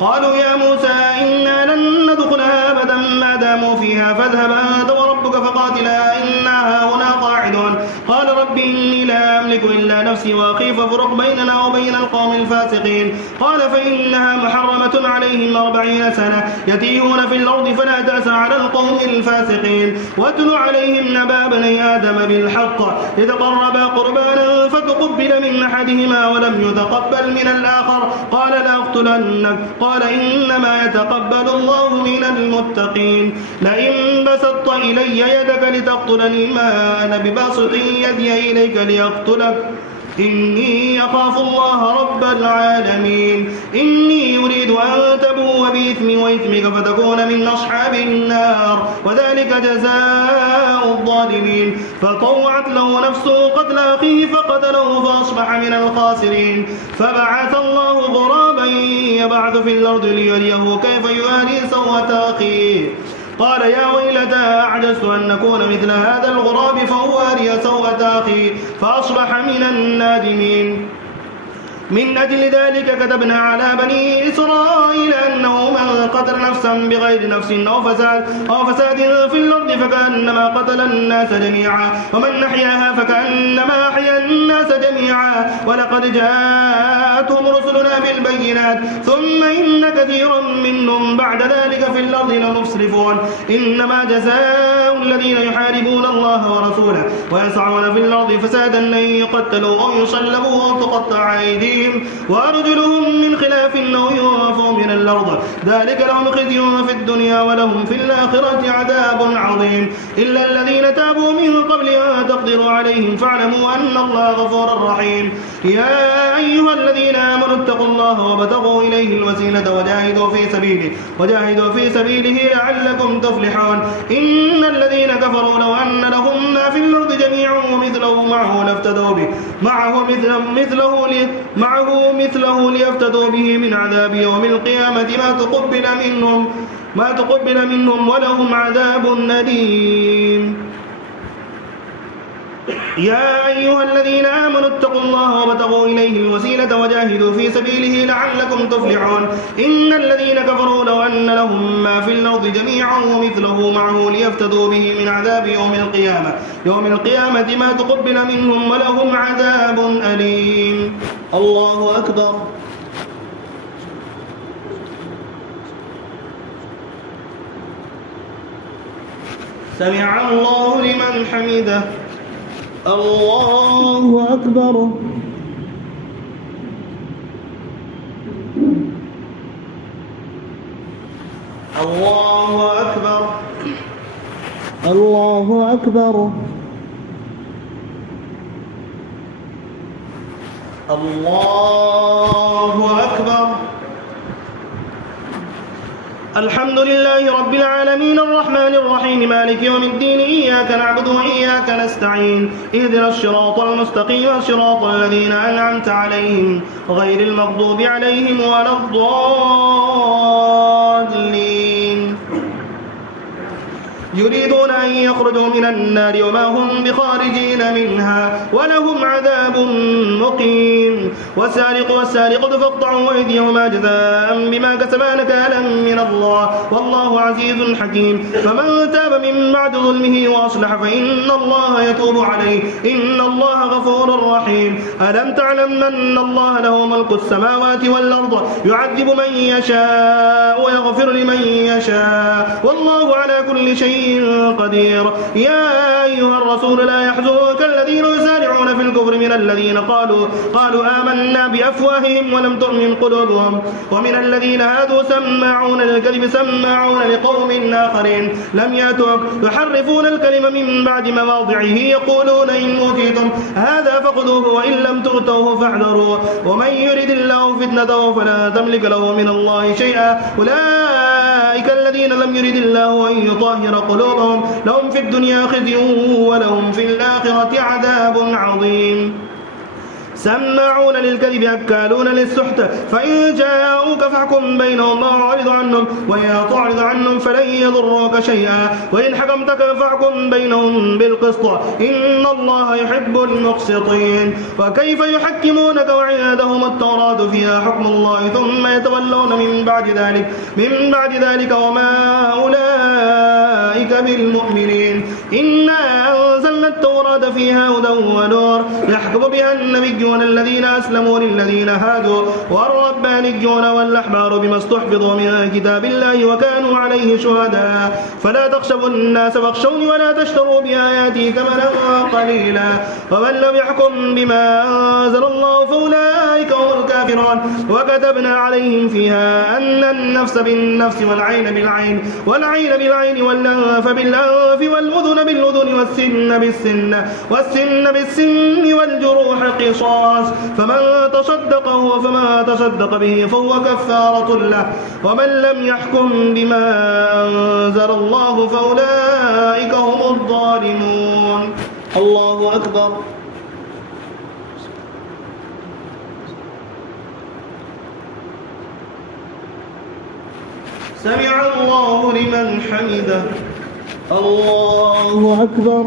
قالوا يا موسى إنا لن ندخلها أبدا ما داموا فيها فاذهب أنت وربك فقاتلا إنا هاهنا قاعدون. قال رب إني لا أملك إلا نفسي وأخي فافرق بيننا وبين القوم الفاسقين. قال فإنها محرمة عليهم 40 سنة يتيهون في الأرض فلا تأس على القوم الفاسقين. واتل عليهم نبأ بني آدم بالحق إذ قربا قربانا فتقبل من أحدهما ولم يتقبل من الآخر قال لأقتلنك قال إنما يتقبل الله من المتقين. لئن بسطت إلي يدك لتقتلني ما أنا بباسط يدي إليك ليقتلك إني أخاف الله رب العالمين. إني أريد أن تبوء بإثمي وإثمك فتكون من أصحاب النار وذلك جزاء الظالمين. فطوعت له نفسه قتل أخيه فقتله فأصبح من الخاسرين. فبعث الله غرابا يبعث في الأرض ليريه كيف يواري سوءة أخيه قال يا ويلتى أعجزت أن نكون مثل هذا الغراب فأواري سوءة أخي فأصبح من النادمين. من أجل ذلك كتبنا على بني إسرائيل أنه من قتل نفسا بغير نفس أو فساد في الأرض فكأنما قتل الناس جميعا ومن أحياها فكأنما أحيا الناس جميعا. ولقد جاءتهم رسلنا بالبينات ثم إن كثيرا منهم بعد ذلك في الأرض لمسرفون. إنما جزاء الذين يحاربون الله ورسوله ويسعون في الأرض فسادا أن يقتلوا أو يصلبوا أو تقطع أيديهم وأرجلهم من خلاف أو ينفوا من الأرض ذلك لهم خزي في الدنيا ولهم في الآخرة عذاب عظيم. إلا الذين تابوا من قبل أن تقدروا عليهم فاعلموا أن الله غفور رحيم. يا أيها الذين آمنوا اتقوا الله وابتغوا إليه الوسيلة وجاهدوا في سبيله لعلكم تفلحون. إن الذين كفروا لو أن لهم ما في الأرض جميعا ومثله معه مثله ليفتدوا به من عذاب يوم القيامة ما تقبل منهم ولهم عذاب أليم. يا أيها الذين آمنوا اتقوا الله وابتغوا إليه الوسيلة وجاهدوا في سبيله لعلكم تفلحون. إن الذين كفروا لو أن لهم ما في الأرض جميعا ومثله معه ليفتدوا به من عذاب يوم القيامة ما تقبل منهم ولهم عذاب أليم. الله أكبر. سمع الله لمن حمده. الله أكبر. الله أكبر. الله أكبر. الله أكبر. الحمد لله رب العالمين الرحمن الرحيم مالك يوم الدين إياك نعبد وإياك نستعين اهدنا الصراط المستقيم صراط الذين أنعمت عليهم غير المغضوب عليهم ولا الضالين. يريدون أن يخرجوا من النار وما هم بخارجين منها ولهم عذاب مقيم. والسارق والسارقة فاقطعوا أيديهما جزاء بما كسبا نكالا من الله والله عزيز حكيم. فمن تاب من بعد ظلمه وأصلح فإن الله يتوب عليه إن الله غفور رحيم. ألم تعلم أن الله له ملك السماوات والأرض يعذب من يشاء ويغفر لمن يشاء والله على كل شيء قدير. يا أيها الرسول لا يحزنك الذين يسارعون في الكفر من الذين قالوا آمنا بأفواههم ولم تؤمن قلوبهم ومن الذين هادوا سماعون للكذب سماعون لقوم آخرين لم يأتوك يحرفون الكلم من بعد مواضعه يقولون إن أوتيتم هذا فخذوه وإن لم تؤتوه فاحذروا ومن يرد الله فتنته فلا تملك له من الله شيئا أولئك الذين لم يرد الله أن يطهر قلوبهم لهم في الدنيا خزي ولهم في الآخرة عذاب عظيم. سماعون للكذب أكالون للسحت فإن جاءوك فاحكم بينهم وأعرض عنهم وإن تعرض عنهم فلن يضروك شيئا وإن حكمت فاحكم بينهم بالقسط إن الله يحب المقسطين. وكيف يحكمونك وعندهم التوراة فيها حكم الله ثم يتولون من بعد ذلك وما أولئك بالمؤمنين. إنا أنزلنا التوراة فيها هدى ونور يحكم بها النبيون الذين أسلموا للذين هادوا والربانيون والأحبار بما استحفظوا من كتاب الله وكانوا عليه شهداء فلا تخشوا الناس واخشوني ولا تشتروا بآياتي ثمنا قليلا ومن لم يحكم بما أنزل الله فأولئك هم الكافرون. وكتبنا عليهم فيها أن النفس بالنفس والعين بالعين والأنف بالأنف والأذن بالأذن والسن بالسن والجروح قصاص فمن تصدق به فهو كفارة له ومن لم يحكم بما أنزل الله فأولئك هم الظالمون. الله أكبر. سمع الله لمن حمده. الله أكبر.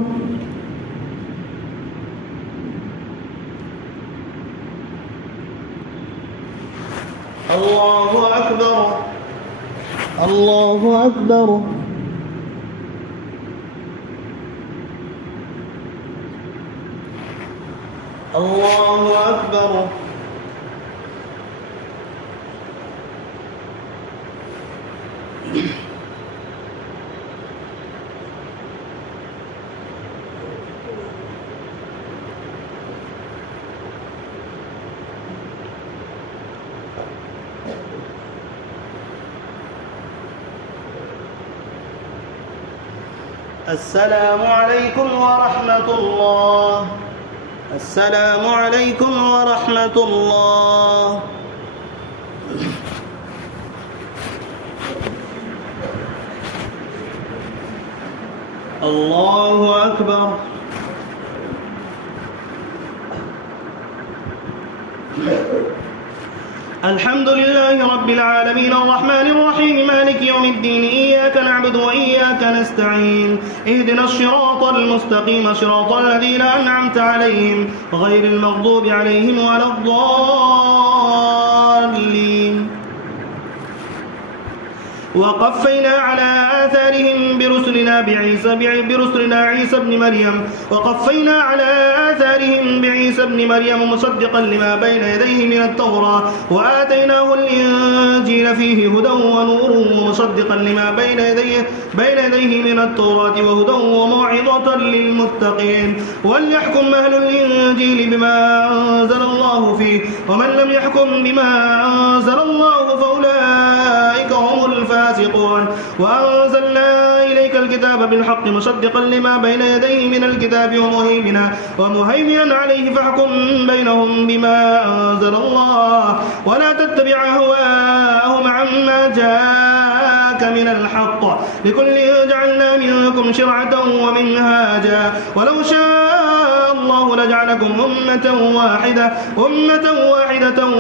الله أكبر. الله أكبر. الله أكبر. السلام عليكم ورحمة الله. السلام عليكم ورحمة الله. الله أكبر. الحمد لله رب العالمين الرحمن الرحيم مالك يوم الدين إياك نعبد وإياك نستعين اهدنا الصراط المستقيم صراط الذين أنعمت عليهم غير المغضوب عليهم ولا الضالين. وقفينا على آثارهم برسلنا عيسى بن مريم بعيسى بن مريم مصدقا لما بين يديه من التوراة وآتيناه الإنجيل فيه هدى ونور ومصدقا لما بين يديه من التوراة وهدى وموعظة للمتقين. وليحكم أهل الإنجيل بما أنزل الله فيه ومن لم يحكم بما أنزل الله فأولئك هم الفاسقون. وأنزلنا إليك الكتاب بالحق مصدقا لما بين يديه من الكتاب ومهيمنا عليه فاحكم بينهم بما أنزل الله ولا تتبع أهواءهم عما جاءك من الحق لكل جعلنا منكم شرعة ومنهاجا ولو شاء الله لجعلكم أمة واحدة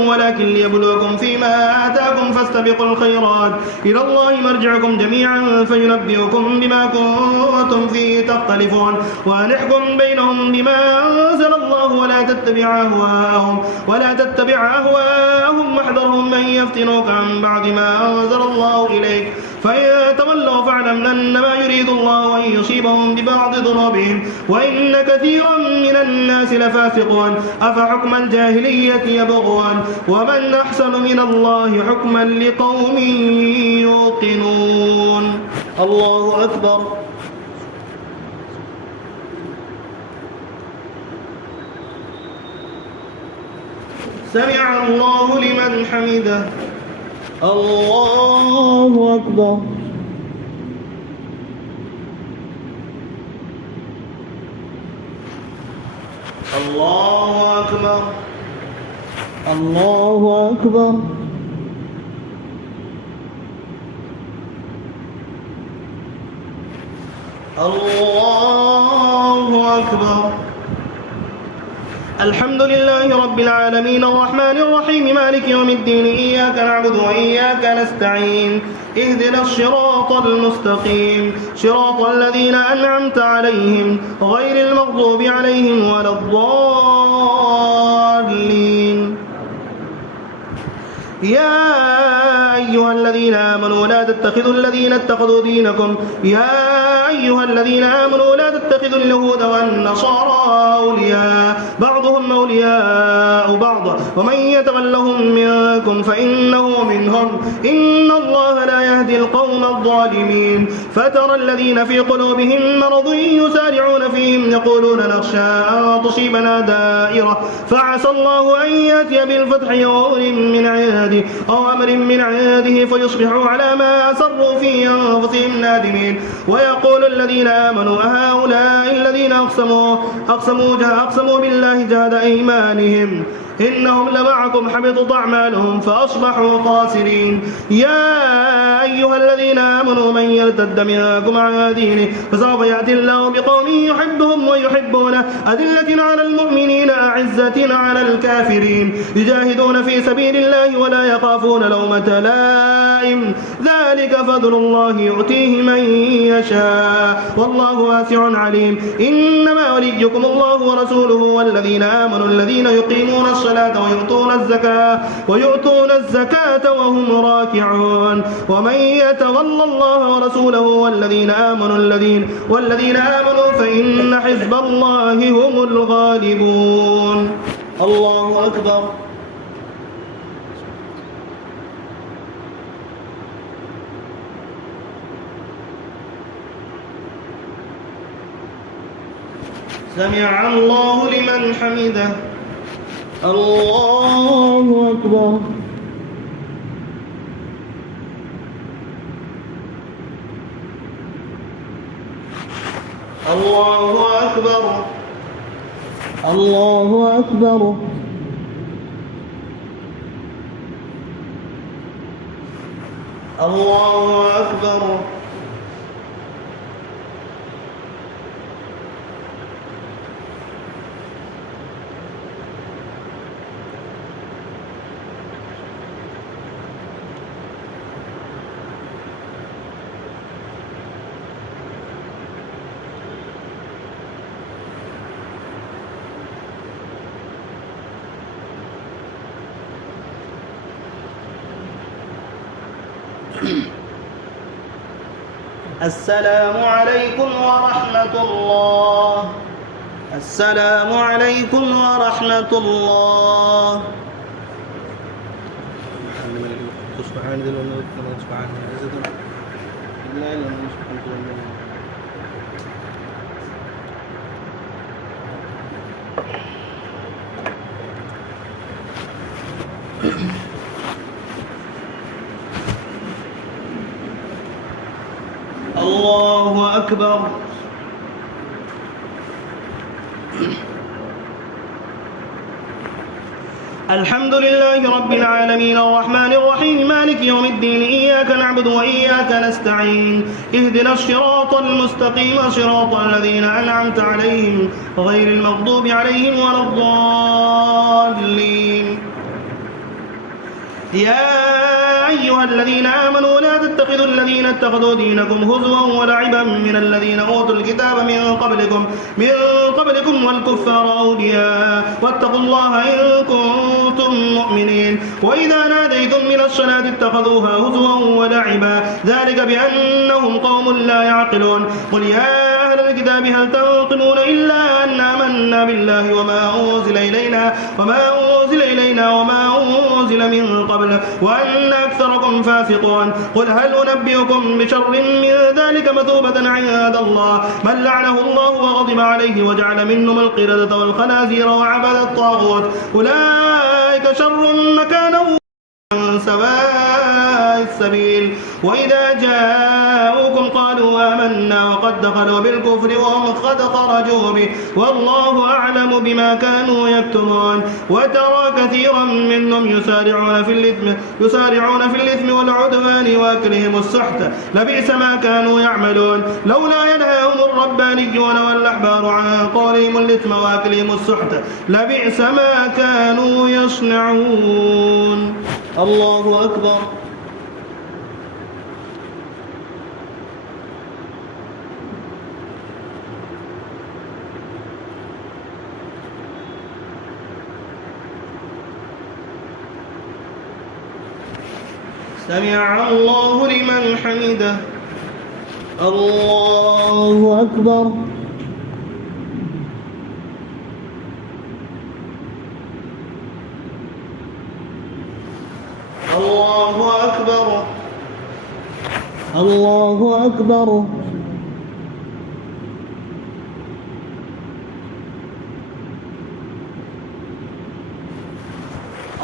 ولكن ليبلوكم فيما آتاكم فاستبقوا الخيرات إلى الله مرجعكم جميعا فينبئكم بما كنتم فيه تختلفون ونحكم بينهم بما أنزل الله ولا تتبع أهواءهم واحذرهم من يفتنوك عن بعد ما أنزل الله إليك فإن تولوا فاعلم أنما يريد الله أن يصيبهم ببعض ذنوبهم وإن كثيرا من الناس لفاسقون أفحكم الجاهلية يبغون ومن أحسن من الله حكما لقوم يوقنون. الله أكبر. سمع الله لمن حمده. الله أكبر. الله أكبر. الله أكبر. الله أكبر. الحمد لله رب العالمين الرحمن الرحيم مالك يوم الدين إياك نعبد وإياك نستعين اهدنا الصراط المستقيم صراط الذين أنعمت عليهم غير المغضوب عليهم ولا الضالين. يا أيها الذين آمنوا لا تتخذوا الذين اتخذوا دينكم اليهود والنصارى أولياء بعضهم أولياء بعض ومن يتولهم منكم فإنه منهم إن الله لا يهدي القوم الظالمين. فترى الذين في قلوبهم مرض يسارعون فيهم يقولون نخشى أن تصيبنا دائرة فعسى الله أن يأتي بالفتح أو أمر من عنده فيصبحوا على ما أسروا في أنفسهم نادمين. ويقول الذين آمنوا أهؤلاء الذين أقسموا بالله جهد أيمانهم إنهم لمعكم حبطت أعمالهم فأصبحوا خاسرين. يا أيها الذين آمنوا من يرتد منكم عن دينه فسوف يأتي الله بقوم يحبهم ويحبونه أذلة على المؤمنين أعزة على الكافرين يجاهدون في سبيل الله ولا يخافون لومة لائم ذلك فضل الله يؤتيه من يشاء والله واسع عليم. إنما وليكم الله ورسوله والذين آمنوا الذين يقيمون الصلاة ويؤتون الزكاة وهم راكعون. ومن يتول الله ورسوله والذين آمنوا فإن حزب الله هم الغالبون. الله أكبر. سمع الله لمن حمده. الله أكبر. الله أكبر. الله أكبر. الله أكبر. السلام عليكم ورحمة الله. السلام عليكم ورحمة الله. سبحان ذي الملك سبحان الله أكبر. الحمد لله رب العالمين الرحمن الرحيم مالك يوم الدين إياك نعبد وإياك نستعين اهدنا الصراط المستقيم صراط الذين أنعمت عليهم غير المغضوب عليهم ولا الضالين. يا أيها الذين آمنوا لا تتخذوا الذين اتخذوا دينكم هزوا ولعبا من الذين أوتوا الكتاب من قبلكم والكفار أولياء واتقوا الله إن كنتم مؤمنين. وإذا ناديتم من الصلاة اتخذوها هزوا ولعبا ذلك بأنهم قوم لا يعقلون. قل يا أهل الكتاب هل تنقمون إلا أن آمنا بالله وما أنزل إلينا وما أنزل من قبل وأن أكثركم فاسقون. قل هل أنبئكم بشر من ذلك مثوبة عند الله من لعنه الله وغضب عليه وجعل منهم القردة والخنازير وعبد الطاغوت أولئك شر مكانا سواء السبيل. وإذا جاءوكم قالوا آمنا وقد دخلوا بالكفر وهم قد خرجوا به والله أعلم بما كانوا يكتمون. وترى كثيرا منهم يسارعون في الإثم والعدوان وأكلهم السحت لبئس ما كانوا يعملون. لولا ينهاهم الربانيون والأحبار عن قولهم الإثم وأكلهم السحت لبئس ما كانوا يصنعون. الله أكبر. سمع الله لمن حمده. الله أكبر. الله أكبر. الله أكبر.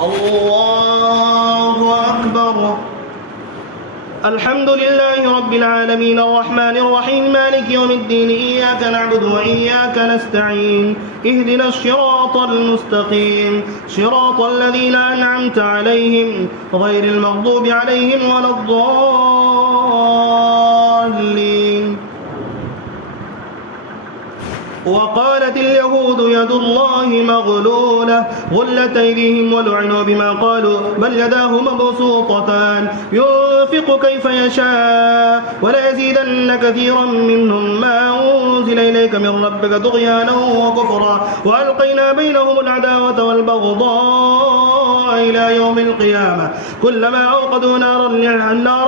الله أكبر. الحمد لله رب العالمين الرحمن الرحيم مالك يوم الدين إياك نعبد وإياك نستعين اهدنا الصراط المستقيم صراط الذين أنعمت عليهم غير المغضوب عليهم ولا الضالين. وقالت اليهود يد الله مغلولة غلت أيديهم ولعنوا بما قالوا بل يداه مبسوطتان ينفق كيف يشاء وليزيدن كثيرا منهم ما أنزل إليك من ربك طغيانا وكفرا وألقينا بينهم العداوة والبغضاء إلى يوم القيامة كلما أوقدوا نارا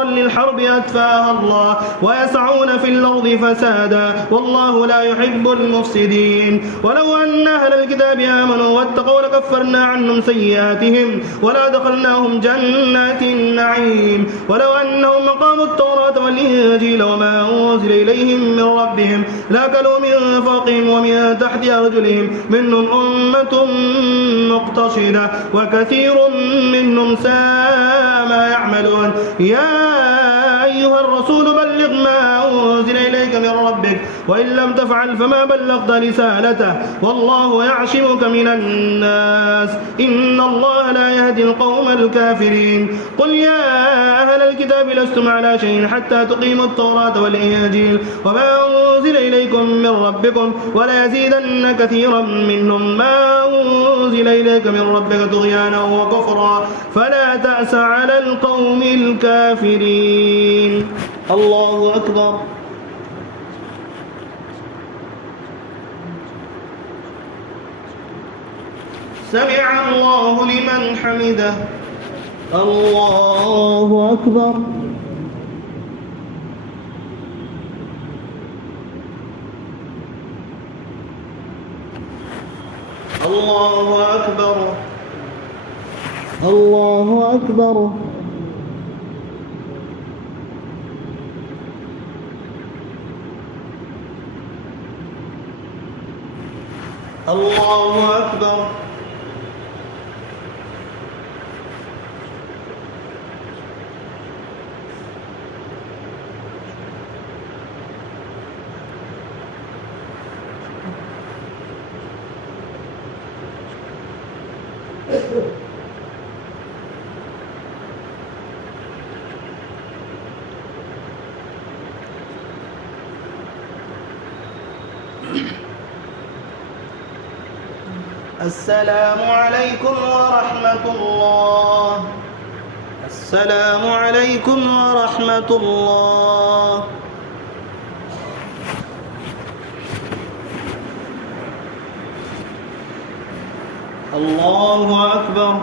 للحرب أطفاها الله ويسعون في الأرض فسادا والله لا يحب المفسدين. ولو أن أهل الكتاب آمنوا واتقوا لكفرنا عنهم سيئاتهم ولا دخلناهم جنات النعيم. ولو أنهم أقاموا التوراة والإنجيل وما أنزل إليهم من ربهم لأكلوا من فوقهم ومن تحت أرجلهم منهم أمة مقتصدة وكثير منهم ساء ما يعملون. يا أيها الرسول بلغ ما أنزل إليك من ربك وإن لم تفعل فما بلغت رسالته والله يعصمك من الناس إن الله لا يهدي القوم الكافرين. قل يا أهل الكتاب لستم على شيء حتى تقيموا التوراة والإنجيل وما أنزل إليكم من ربكم ولا يزيدن كثيرا منهم ما أنزل إليك من ربك طغيانا وكفرا فلا تأس على القوم الكافرين. الله أكبر. سمع الله لمن حمده. الله أكبر. الله أكبر. الله أكبر. الله أكبر. السلام عليكم ورحمة الله. السلام عليكم ورحمة الله. الله أكبر.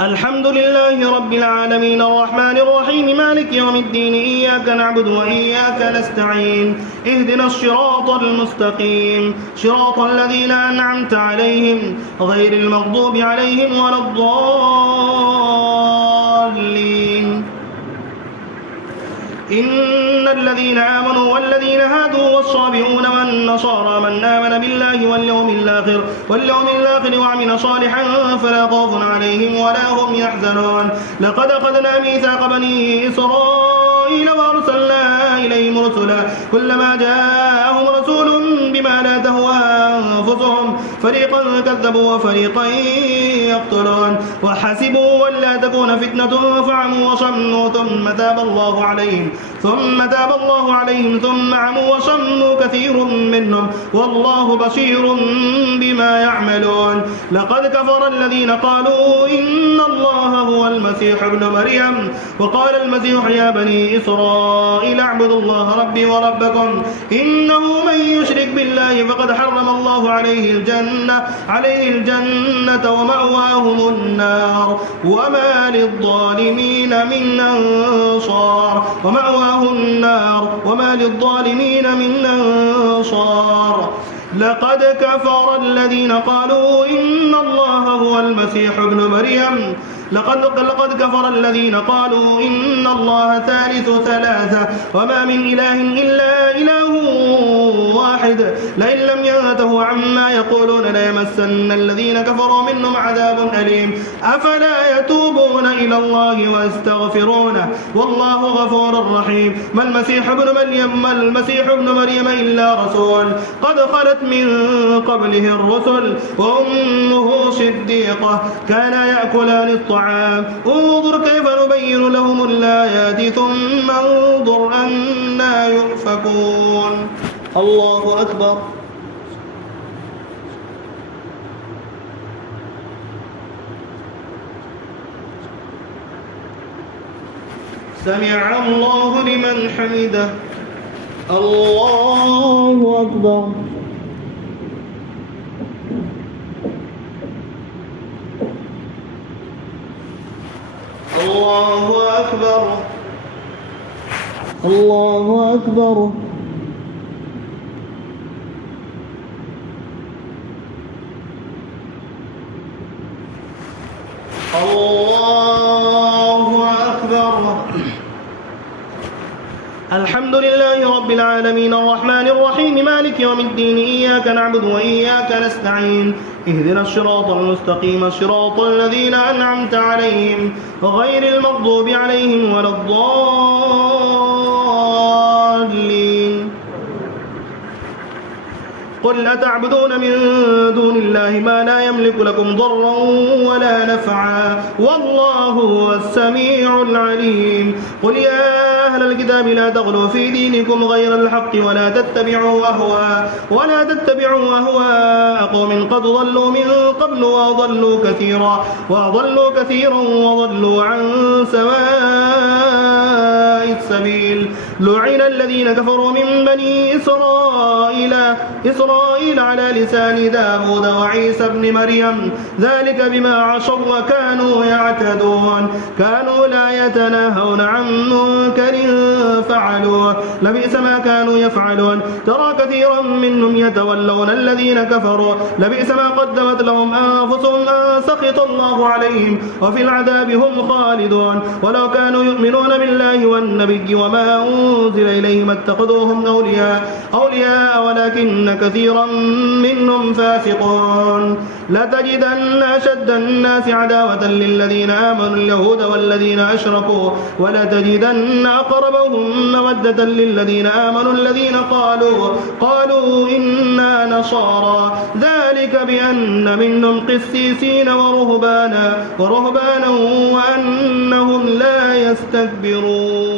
الحمد لله رب العالمين الرحمن الرحيم مالك يوم الدين إياك نعبد وإياك نستعين اهدنا الصراط المستقيم صراط الذين أنعمت عليهم غير المغضوب عليهم ولا الضالين. إن الذين آمنوا والذين هادوا والصابئون والنصارى من آمن بالله واليوم الآخر وعمل صالحا فلا خوف عليهم ولا هم يحزنون. لقد أخذنا ميثاق بني إسرائيل وأرسلنا إليهم رسلا كلما جاءهم رسول بما لا تهوى أنفسهم فريقا كذبوا وفريقا يقتلون وحسبوا ألا تكون فتنة فعموا وصموا ثم تاب الله عليهم ثم عموا وصموا كثير منهم والله بصير بما يعملون. لقد كفر الذين قالوا إن الله هو المسيح ابن مريم وقال المسيح يا بني إسرائيل اعبدوا الله ربي وربكم إنه من يشرك بالله فقد حرم الله عليه الجنة ومأواهم النار وما للظالمين من أنصار. لقد كفر الذين قالوا إن الله هو المسيح ابن مريم لقد كفر الذين قالوا إن الله ثالث ثلاثة وما من إله إلا إله واحد لئن لم ينتهوا عما يقولون ليمسن الذين كفروا منهم عذاب أليم. أفلا يتوبون إلى الله ويستغفرونه والله غفور رحيم. ما المسيح ابن مريم إلا رسول قد خلت من قبله الرسل وأمه صديقة كانا يأكلان الطعام انظر كيف نبين لهم الآيات ثم انظر أنا يؤفكون. الله أكبر. سمع الله لمن حمده. الله أكبر. الله أكبر. الله أكبر. الله أكبر. الحمد لله رب العالمين الرحمن الرحيم مالك يوم الدين إياك نعبد وإياك نستعين اهدنا الصراط المستقيم صراط الذين أنعمت عليهم غير المغضوب عليهم ولا الضالين. قل أتعبدون من دون الله ما لا يملك لكم ضرا ولا نفعا والله هو السميع العليم. قل يا أهل الكتاب لا تغلوا في دينكم غير الحق ولا تتبعوا أهواء قوم قد ضلوا من قبل وأضلوا كثيرا وضلوا عن سواء السبيل. لعن الذين كفروا من بني إسرائيل على لسان داود وعيسى بن مريم ذلك بما عصوا وكانوا يعتدون كانوا لا يتناهون عن منكر فعلوه لبئس ما كانوا يفعلون. ترى كثيرا منهم يتولون الذين كفروا لبئس ما قدمت لهم أنفسهم أن سخط الله عليهم وفي العذاب هم خالدون. ولو كانوا يؤمنون بالله والنبي وما أنزل إليهم اتخذوهم أولياء ولكن كثيرا منهم فاسقون. لتجدن أشد الناس عداوة للذين آمنوا اليهود والذين أشركوا ولتجدن أقربهم مودة للذين آمنوا الذين قالوا إنا نصارى ذلك بأن منهم قسيسين ورهبانا وأنهم لا يستكبرون.